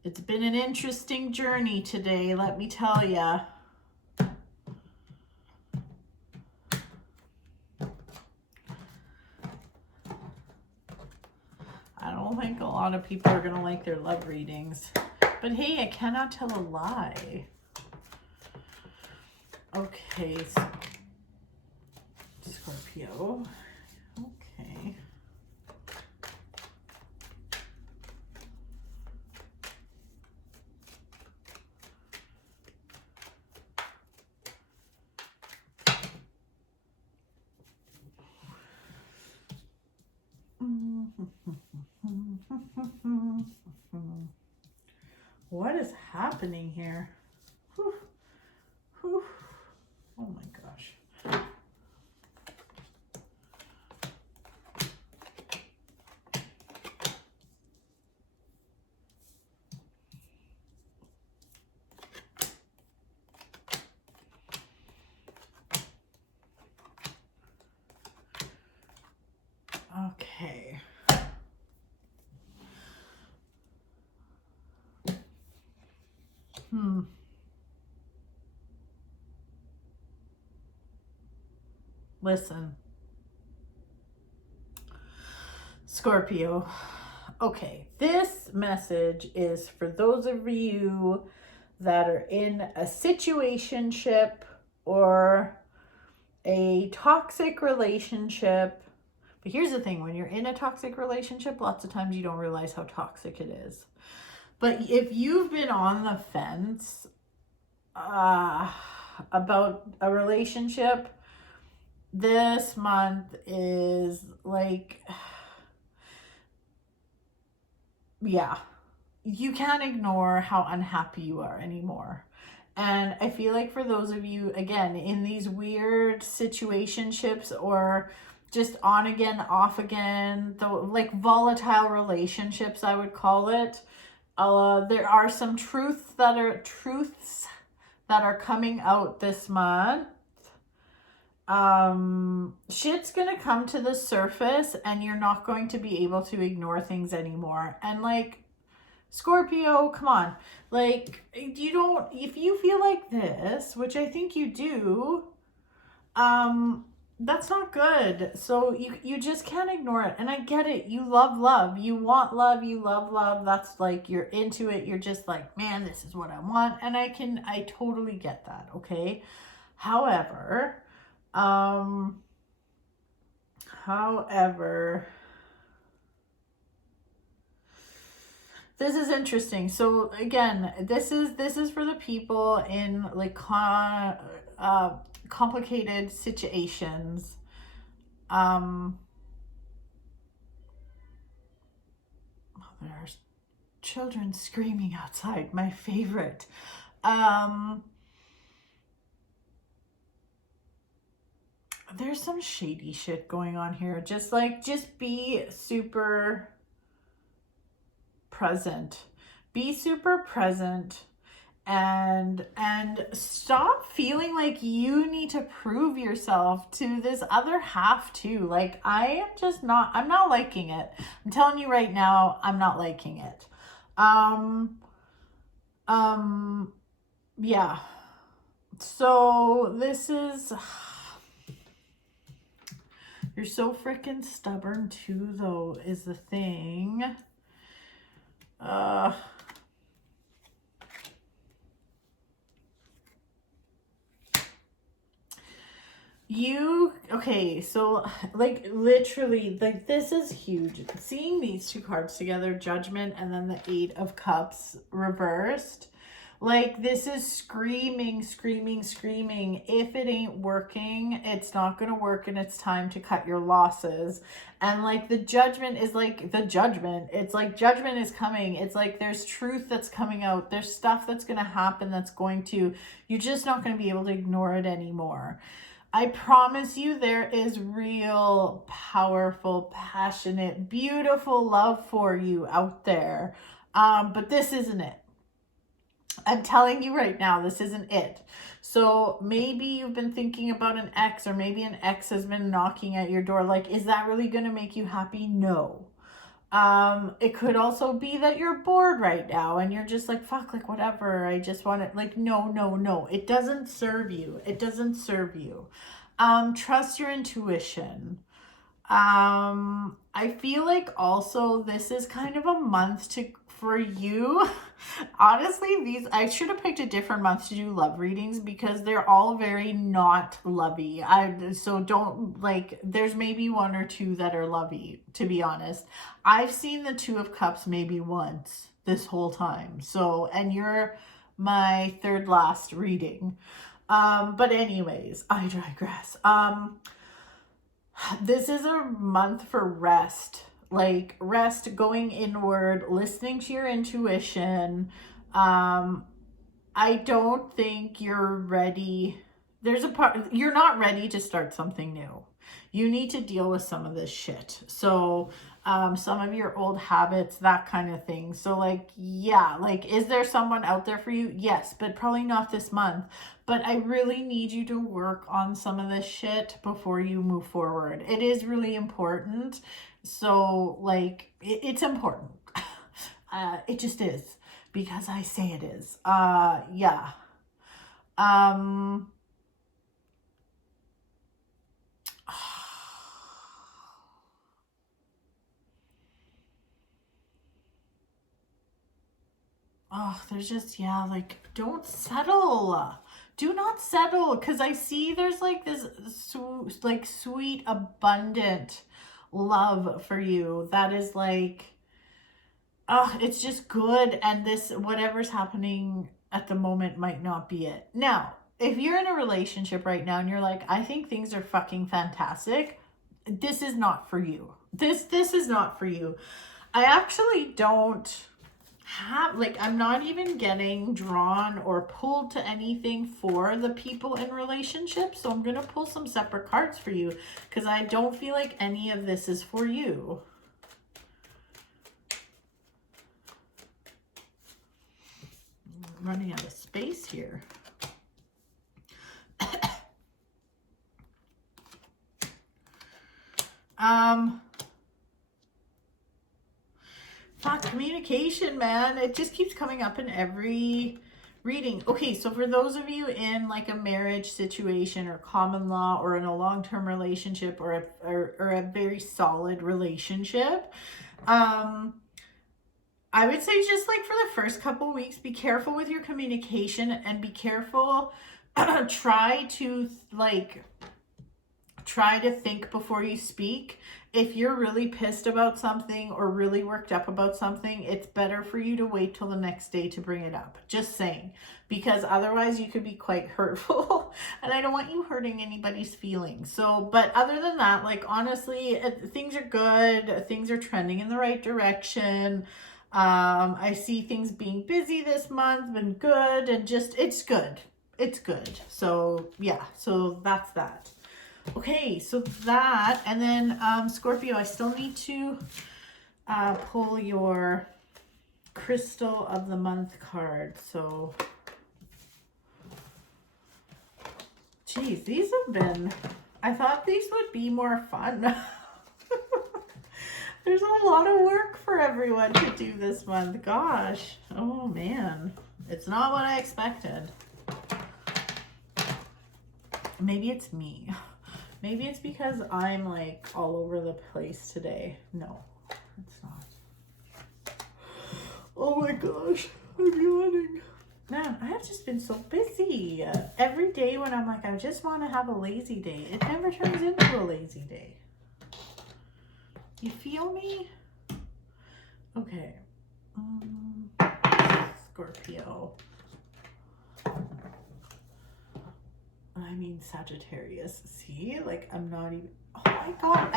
It's been an interesting journey today, let me tell ya. I don't think a lot of people are going to like their love readings. But hey, I cannot tell a lie. Okay, Scorpio. Okay. What is happening here? Whew. Whew. Oh my gosh. Okay. Listen, Scorpio. Okay, this message is for those of you that are in a situationship or a toxic relationship. But here's the thing, when you're in a toxic relationship, lots of times you don't realize how toxic it is. But if you've been on the fence about a relationship, this month is like, yeah, you can't ignore how unhappy you are anymore. And I feel like for those of you, again, in these weird situationships or just on again, off again, like volatile relationships, I would call it, there are some truths that are coming out this month. shit's gonna come to the surface and you're not going to be able to ignore things anymore. And like, Scorpio, come on. Like, you don't, if you feel like this, which I think you do, that's not good. So you just can't ignore it. And I get it. You love love. You want love. You love love. That's like, you're into it. You're just like, man, this is what I want. And I totally get that. Okay. However, this is interesting. So again, this is for the people in like complicated situations. There's children screaming outside, my favorite. There's some shady shit going on here. Just be super present. Be super present and stop feeling like you need to prove yourself to this other half too. Like, I'm not liking it. I'm telling you right now, I'm not liking it. Yeah. So this is, you're so freaking stubborn too, though, is the thing. Okay, so like literally, like this is huge. Seeing these two cards together, Judgment and then the Eight of Cups reversed, like this is screaming, screaming, screaming. If it ain't working, it's not gonna work and it's time to cut your losses. And like the Judgment is like the judgment. It's like judgment is coming. It's like there's truth that's coming out. There's stuff that's gonna happen that's going to, you're just not gonna be able to ignore it anymore. I promise you there is real, powerful, passionate, beautiful love for you out there. But this isn't it. I'm telling you right now, this isn't it. So maybe you've been thinking about an ex, or maybe an ex has been knocking at your door. Like, is that really going to make you happy? No. It could also be that you're bored right now and you're just like, fuck, like whatever. I just want to, like, no. It doesn't serve you. It doesn't serve you. Trust your intuition. I feel like also this is kind of a month for you. Honestly, I should have picked a different month to do love readings because they're all very not lovey. So don't, like, there's maybe one or two that are lovey, to be honest. I've seen the Two of Cups maybe once this whole time. So, and you're my third last reading. But anyways, I digress. This is a month for rest. Like rest, going inward, listening to your intuition. I don't think you're ready. There's a part, you're not ready to start something new. You need to deal with some of this shit. So, some of your old habits, that kind of thing. So like, yeah, like, is there someone out there for you? Yes, but probably not this month. But I really need you to work on some of this shit before you move forward. It is really important. So like, it's important. It just is, because I say it is. Yeah. Oh, there's just, yeah, like, don't settle. Do not settle, because I see there's like this like sweet, abundant love for you that is like, oh, it's just good. And this, whatever's happening at the moment might not be it. Now, if you're in a relationship right now and you're like, I think things are fucking fantastic, this is not for you. This is not for you. I actually don't have, like, I'm not even getting drawn or pulled to anything for the people in relationships. So I'm going to pull some separate cards for you because I don't feel like any of this is for you. I'm running out of space here. Communication, man. It just keeps coming up in every reading. Okay, so for those of you in like a marriage situation or common law or in a long-term relationship or a very solid relationship, I would say just like for the first couple weeks, be careful with your communication and be careful. Try to think before you speak. If you're really pissed about something or really worked up about something, it's better for you to wait till the next day to bring it up. Just saying, because otherwise you could be quite hurtful and I don't want you hurting anybody's feelings. So, but other than that, like honestly, things are good. Things are trending in the right direction. I see things being busy this month, been good, and just, it's good. It's good. So yeah, so that's that. Okay, so that, and then Scorpio, I still need to pull your Crystal of the Month card. So, geez, these have been, I thought these would be more fun. There's a lot of work for everyone to do this month. Gosh, oh man, it's not what I expected. Maybe it's me. Maybe it's because I'm like all over the place today. No, it's not. Oh my gosh, I'm yawning. Man, I have just been so busy. Every day when I'm like, I just want to have a lazy day, it never turns into a lazy day. You feel me? Okay. Scorpio. I mean Sagittarius. See, like I'm not even, oh my god,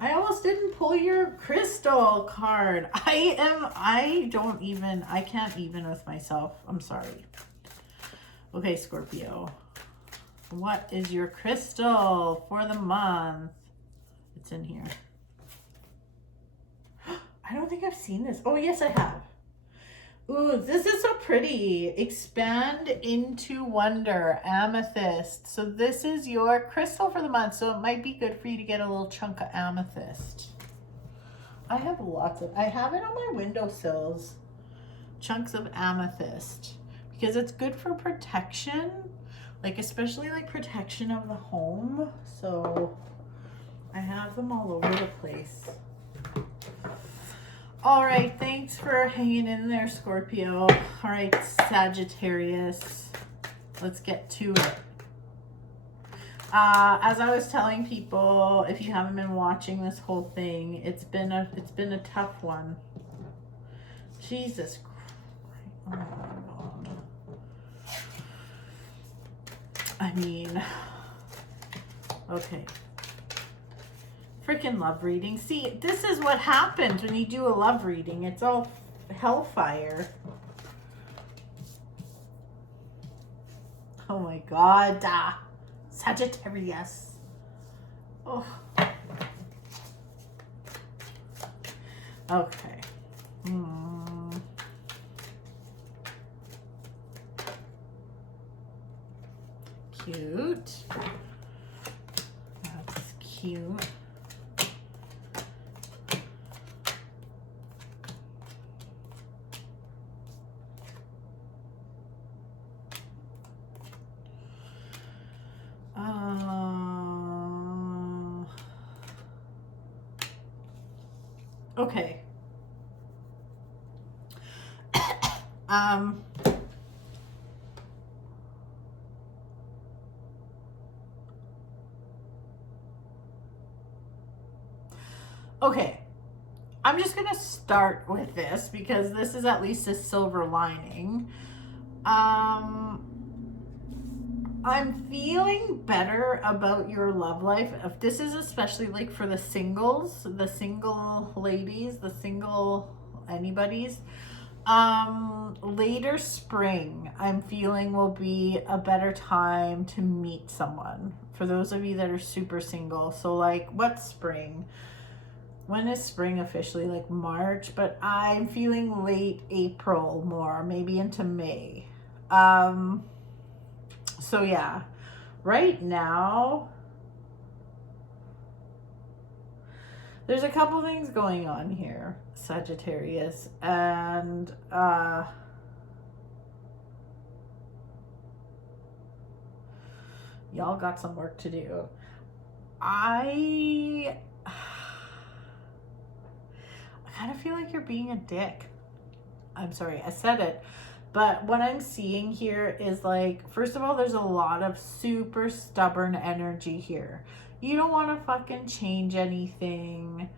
I almost didn't pull your crystal card. I can't even with myself. I'm sorry. Okay, Scorpio. What is your crystal for the month? It's in here. I don't think I've seen this. Oh yes, I have. Ooh, this is so pretty. Expand into Wonder, Amethyst. So this is your crystal for the month. So it might be good for you to get a little chunk of amethyst. I have I have it on my windowsills. Chunks of amethyst. Because it's good for protection. Like especially like protection of the home. So I have them all over the place. All right, thanks for hanging in there, Scorpio. All right, Sagittarius, let's get to it. As I was telling people, if you haven't been watching this whole thing, it's been a tough one. Jesus Christ! Oh my God. I mean, okay. Freaking love reading. See, this is what happens when you do a love reading. It's all hellfire. Oh my God. Sagittarius. Oh. Okay. Cute. That's cute. Okay. Okay. I'm just going to start with this because this is at least a silver lining. I'm feeling better about your love life. If this is especially like for the singles, the single ladies, the single anybody's. Later spring, I'm feeling will be a better time to meet someone. For those of you that are super single. So like, what's spring? When is spring officially? Like March, but I'm feeling late April more, maybe into May. So yeah, right now, There's a couple things going on here, Sagittarius, and y'all got some work to do. I kind of feel like you're being a dick. I'm sorry, I said it. But what I'm seeing here is like, first of all, there's a lot of super stubborn energy here. You don't want to fucking change anything.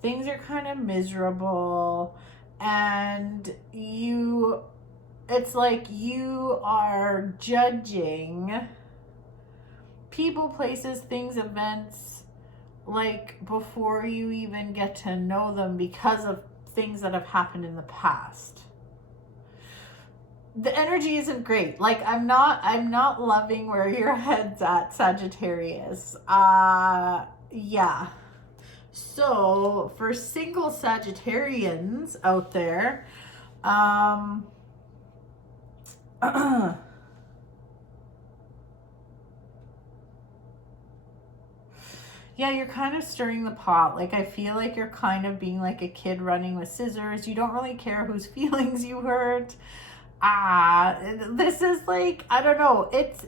Things are kind of miserable. And it's like you are judging people, places, things, events, like before you even get to know them because of things that have happened in the past. The energy isn't great. Like I'm not loving where your head's at, Sagittarius. Yeah. So for single Sagittarians out there, yeah, you're kind of stirring the pot. Like, I feel like you're kind of being like a kid running with scissors. You don't really care whose feelings you hurt. This is like, I don't know. It's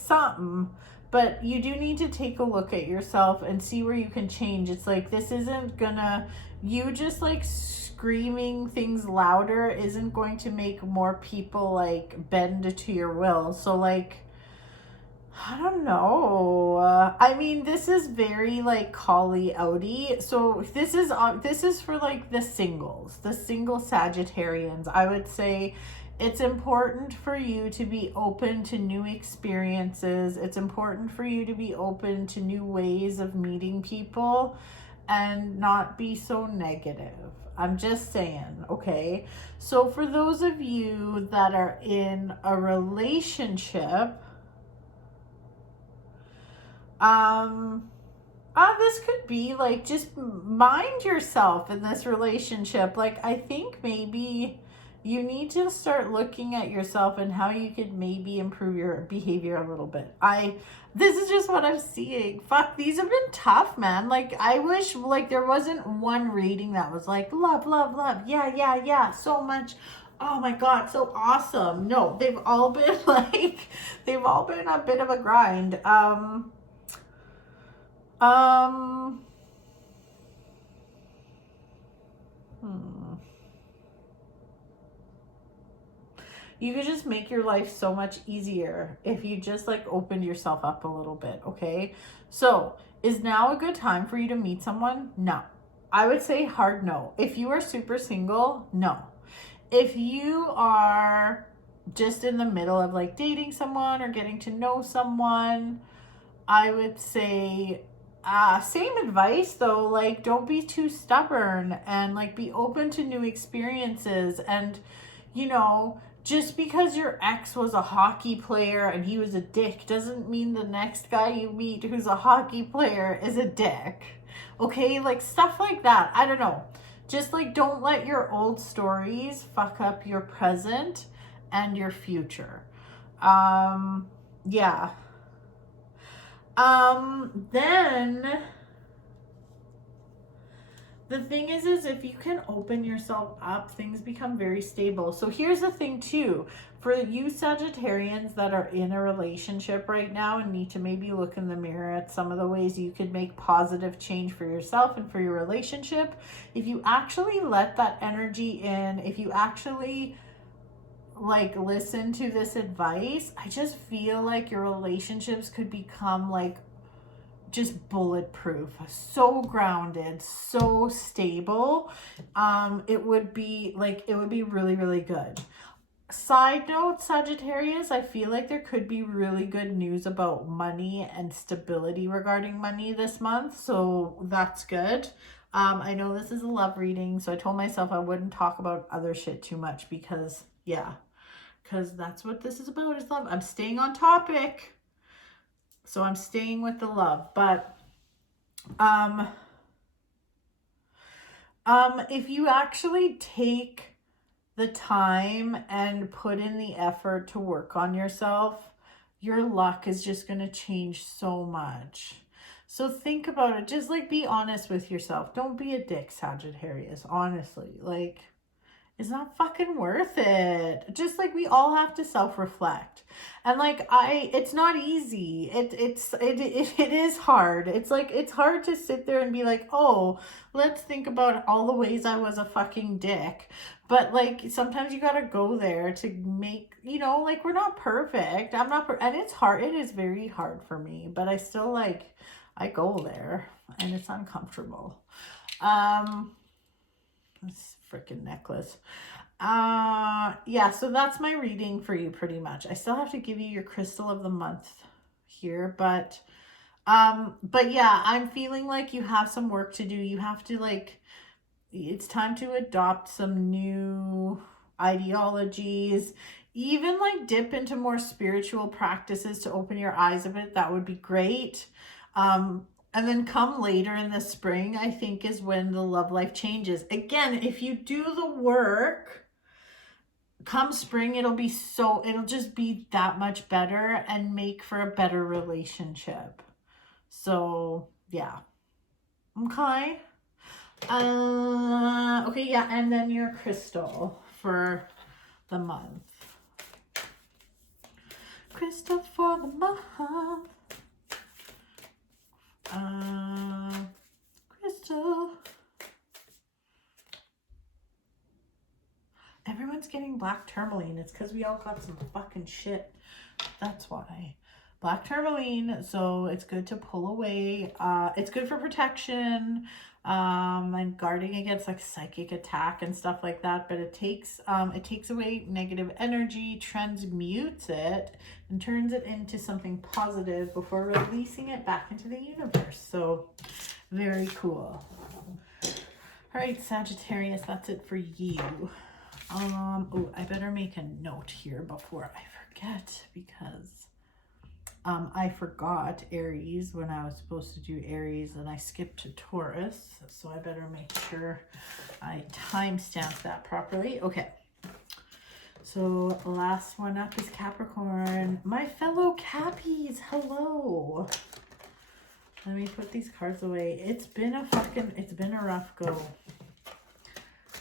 something. But you do need to take a look at yourself and see where you can change. It's like, this isn't gonna, you just like screaming things louder isn't going to make more people like bend to your will. So like, I don't know. I mean, this is very like call-y outy. So this is for like the single Sagittarians. I would say it's important for you to be open to new experiences. It's important for you to be open to new ways of meeting people and not be so negative. I'm just saying, okay? So for those of you that are in a relationship, this could be like, just mind yourself in this relationship. Like, I think maybe you need to start looking at yourself and how you could maybe improve your behavior a little bit. This is just what I'm seeing. Fuck, these have been tough, man. Like, I wish like there wasn't one reading that was like, love, love, love. Yeah, so much. Oh my God, so awesome. No, they've all been like, they've all been a bit of a grind. You could just make your life so much easier if you just like opened yourself up a little bit, okay? So, is now a good time for you to meet someone? No. I would say hard no. If you are super single, no. If you are just in the middle of like dating someone or getting to know someone, I would say same advice though, like don't be too stubborn and like be open to new experiences. And you know, just because your ex was a hockey player and he was a dick doesn't mean the next guy you meet who's a hockey player is a dick. Okay, like stuff like that. I don't know. Just like don't let your old stories fuck up your present and your future. Yeah. Then the thing is if you can open yourself up, things become very stable. So here's the thing too, for you Sagittarians that are in a relationship right now and need to maybe look in the mirror at some of the ways you could make positive change for yourself and for your relationship. If you actually let that energy in, if you actually like listen to this advice, I just feel like your relationships could become like just bulletproof, so grounded, so stable. It would be really, really good. Side note, Sagittarius, I feel like there could be really good news about money and stability regarding money this month, so that's good. I know this is a love reading, so I told myself I wouldn't talk about other shit too much because that's what this is about, is love. I'm staying on topic. So I'm staying with the love. But if you actually take the time and put in the effort to work on yourself, your luck is just going to change so much. So think about it. Just like be honest with yourself. Don't be a dick, Sagittarius. Honestly, like it's not fucking worth it. Just like we all have to self-reflect. And like it's not easy. It is hard. It's like it's hard to sit there and be like, "Oh, let's think about all the ways I was a fucking dick." But like sometimes you got to go there to make, like we're not perfect. I'm not and it's hard. It is very hard for me, but I still like I go there and it's uncomfortable. This freaking necklace. Yeah, so that's my reading for you pretty much. I still have to give you your crystal of the month here, but yeah, I'm feeling like you have some work to do. You have to like, it's time to adopt some new ideologies, even like dip into more spiritual practices to open your eyes a bit. That would be great. And then come later in the spring, I think, is when the love life changes. Again, if you do the work, come spring, it'll just be that much better and make for a better relationship. So, yeah. Okay. Okay, yeah, and then your crystal for the month. Crystal for the month. Crystal. Everyone's getting black tourmaline. It's because we all got some fucking shit. That's why. Black tourmaline, so it's good to pull away. It's good for protection, and guarding against like psychic attack and stuff like that. But it takes away negative energy, transmutes it, and turns it into something positive before releasing it back into the universe. So very cool. All right, Sagittarius, that's it for you. Oh, I better make a note here before I forget, because I forgot Aries when I was supposed to do Aries and I skipped to Taurus. So I better make sure I timestamp that properly. Okay. So last one up is Capricorn. My fellow Cappies, hello. Let me put these cards away. It's been a rough go.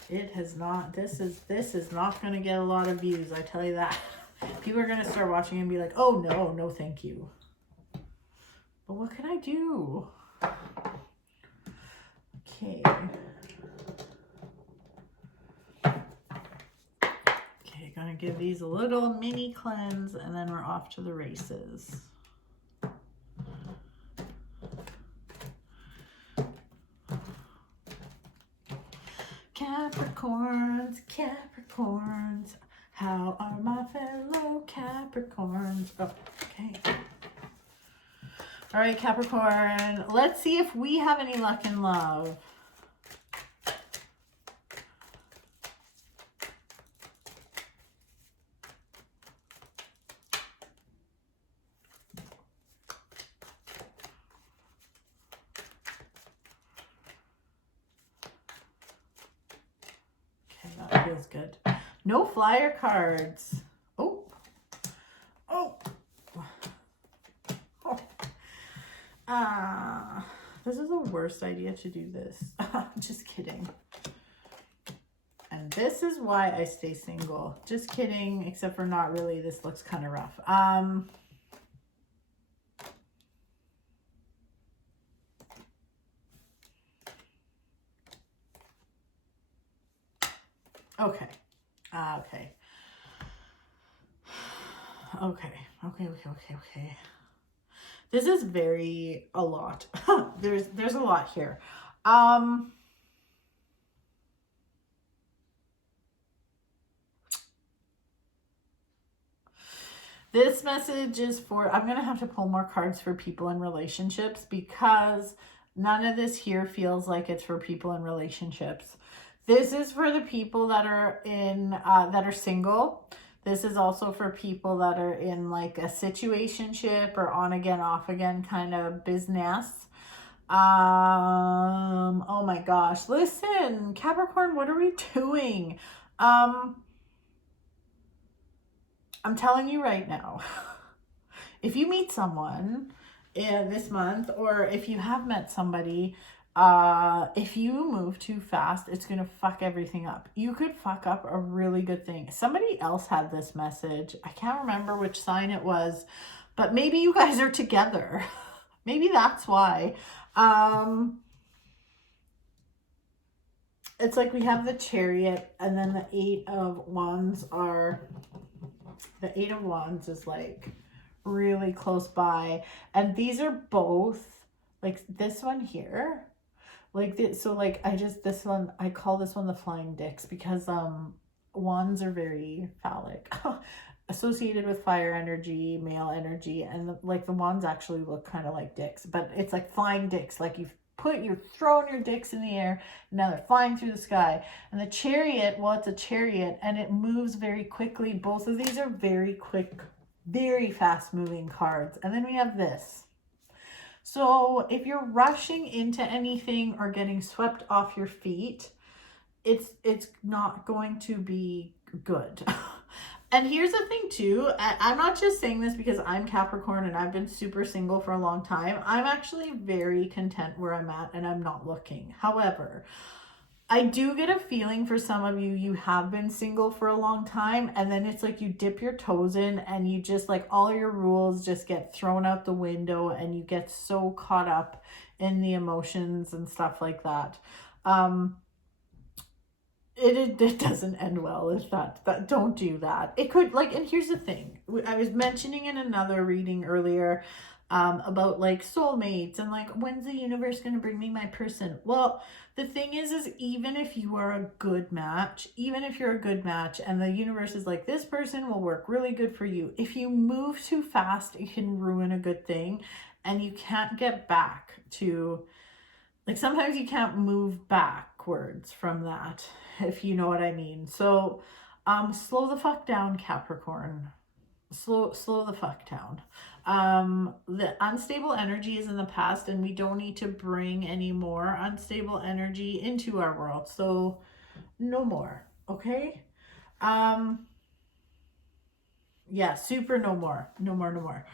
It has not, this is not going to get a lot of views, I tell you that. People are going to start watching and be like, oh no, thank you. But what can I do? Okay. Okay, gonna give these a little mini cleanse and then we're off to the races. Capricorns, how are my fellow Capricorns? Oh, okay. All right, Capricorn, let's see if we have any luck in love. Feels good. No flyer cards. Oh. This is the worst idea to do this. Just kidding. And this is why I stay single. Just kidding, except for not really. This looks kind of rough. Okay. Okay. This is a lot. There's a lot here. This message is for, I'm going to have to pull more cards for people in relationships, because none of this here feels like it's for people in relationships. This is for the people that are that are single. This is also for people that are in like a situationship or on again, off again kind of business. Oh my gosh. Listen, Capricorn, what are we doing? I'm telling you right now, if you meet someone this month, or if you have met somebody, if you move too fast, it's gonna fuck everything up. You could fuck up a really good thing. Somebody else had this message. I can't remember which sign it was, but maybe you guys are together. Maybe that's why. It's like we have the Chariot, and then the Eight of Wands is like really close by, and these are both like this one here, like this. So like this one, I call this one the flying dicks, because wands are very phallic, associated with fire energy, male energy, and the wands actually look kind of like dicks, but it's like flying dicks, like you're throwing your dicks in the air, and now they're flying through the sky. And the Chariot, well, it's a chariot and it moves very quickly. Both of these are very quick, very fast moving cards. And then we have this. So if you're rushing into anything or getting swept off your feet, it's not going to be good. And here's the thing too, I'm not just saying this because I'm Capricorn and I've been super single for a long time. I'm actually very content where I'm at and I'm not looking. However, I do get a feeling for some of you, you have been single for a long time, and then it's like you dip your toes in and you just like all your rules just get thrown out the window and you get so caught up in the emotions and stuff like that. It doesn't end well if that don't do that. It could, like, and here's the thing. I was mentioning in another reading earlier about like soulmates and like, when's the universe going to bring me my person? Well, the thing is even if you are a good match, even if you're a good match and the universe is like, this person will work really good for you, if you move too fast, it can ruin a good thing, and you can't get back to, like, sometimes you can't move backwards from that, if you know what I mean. So slow the fuck down, Capricorn. Slow the fuck down. The unstable energy is in the past, and we don't need to bring any more unstable energy into our world. So no more, okay? Yeah, super no more. No more.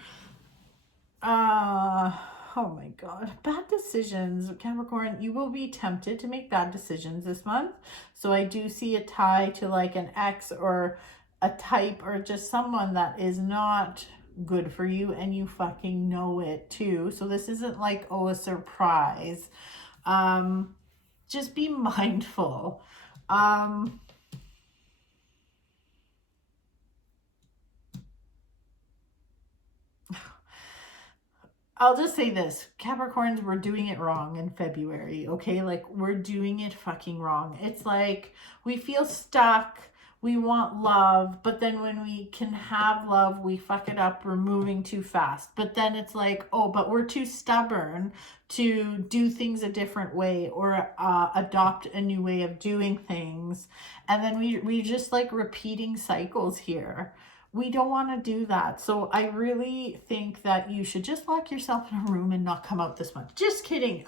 Oh my God. Bad decisions. Capricorn, you will be tempted to make bad decisions this month. So I do see a tie to like an ex or a type or just someone that is not good for you, and you fucking know it too. So this isn't like, oh, a surprise. Just be mindful. I'll just say this, Capricorns, we're doing it wrong in February, okay? Like, we're doing it fucking wrong. It's like we feel stuck, we want love, but then when we can have love, we fuck it up, we're moving too fast. But then it's like, oh, but we're too stubborn to do things a different way or adopt a new way of doing things. And then we just like repeating cycles here. We don't want to do that. So I really think that you should just lock yourself in a room and not come out this month. Just kidding.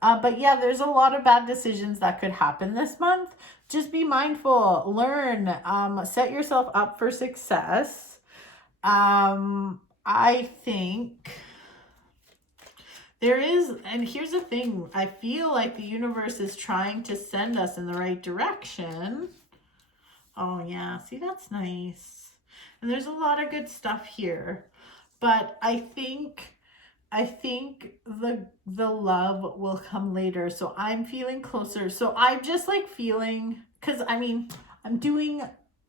But yeah, there's a lot of bad decisions that could happen this month. Just be mindful, learn, set yourself up for success. I think there is, and here's the thing, I feel like the universe is trying to send us in the right direction. Oh yeah, see, that's nice. And there's a lot of good stuff here, but I think the love will come later. So I'm feeling closer. So I'm just like feeling, because I mean, I'm doing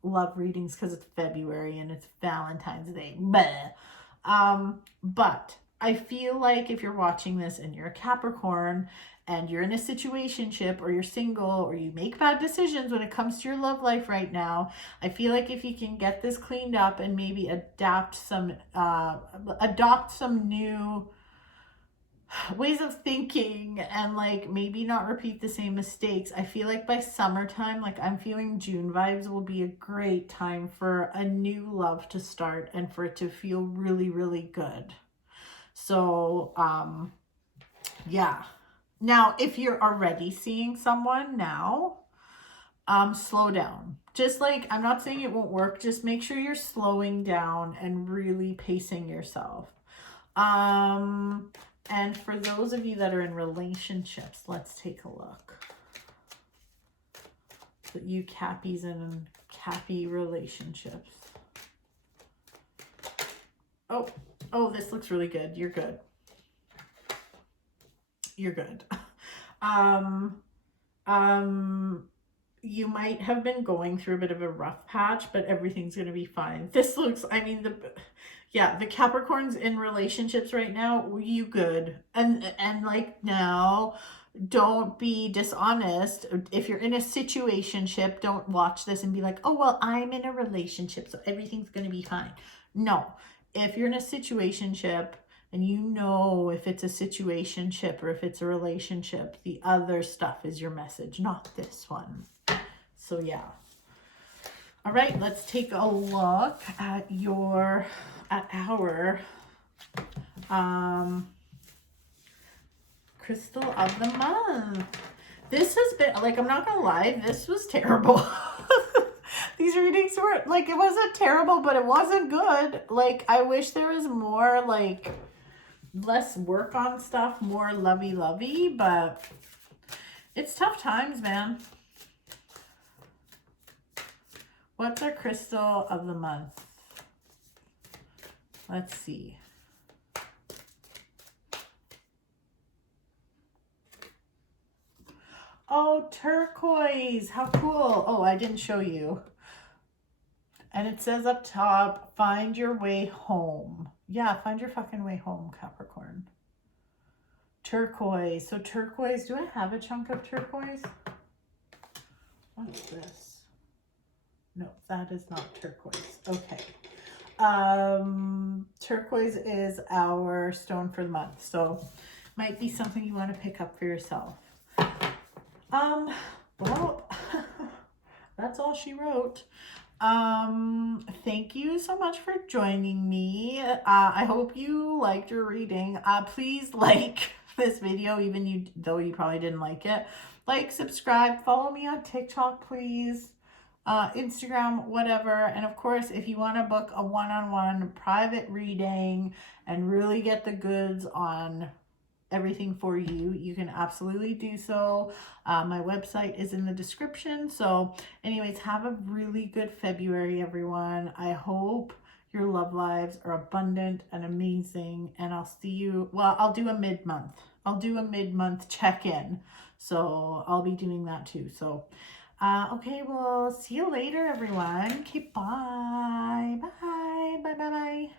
love readings because it's February and it's Valentine's Day. But I feel like if you're watching this and you're a Capricorn and you're in a situationship, or you're single, or you make bad decisions when it comes to your love life right now, I feel like if you can get this cleaned up and maybe adopt some new ways of thinking, and like maybe not repeat the same mistakes, I feel like by summertime, like I'm feeling June vibes, will be a great time for a new love to start and for it to feel really, really good. So yeah. Now, if you're already seeing someone now, slow down. Just like, I'm not saying it won't work, just make sure you're slowing down and really pacing yourself. And for those of you that are in relationships, let's take a look. So you Cappies and Cappy relationships. Oh, this looks really good. You're good. You're good. You might have been going through a bit of a rough patch, but everything's going to be fine. This looks, I mean, the Capricorns in relationships right now, you good. And like now, don't be dishonest. If you're in a situationship, don't watch this and be like, oh, well, I'm in a relationship, so everything's going to be fine. No, if you're in a situationship, and you know if it's a situationship or if it's a relationship, the other stuff is your message, not this one. So yeah. All right, let's take a look at our crystal of the month. This has been, like, I'm not gonna lie, this was terrible. These readings were, like, it wasn't terrible, but it wasn't good. Like, I wish there was more, like, less work on stuff, more lovey-lovey, but it's tough times, man. What's our crystal of the month? Let's see. Oh, turquoise. How cool. Oh, I didn't show you. And it says up top, find your way home. Yeah, find your fucking way home, Capricorn. Turquoise. So turquoise, do I have a chunk of turquoise? What's this? No, that is not turquoise. Okay. Turquoise is our stone for the month. So might be something you want to pick up for yourself. Well, that's all she wrote. Thank you so much for joining me. I hope you liked your reading. Please like this video, even though you probably didn't like it. Like, subscribe, follow me on TikTok, please. Instagram, whatever. And of course, if you want to book a one-on-one private reading and really get the goods on everything for you, you can absolutely do so. My website is in the description. So anyways, have a really good February, everyone. I hope your love lives are abundant and amazing, and I'll see you, well, I'll do a mid-month. I'll do a mid-month check-in, so I'll be doing that too. So okay, well, see you later, everyone. Okay, bye. Bye. Bye. Bye. Bye.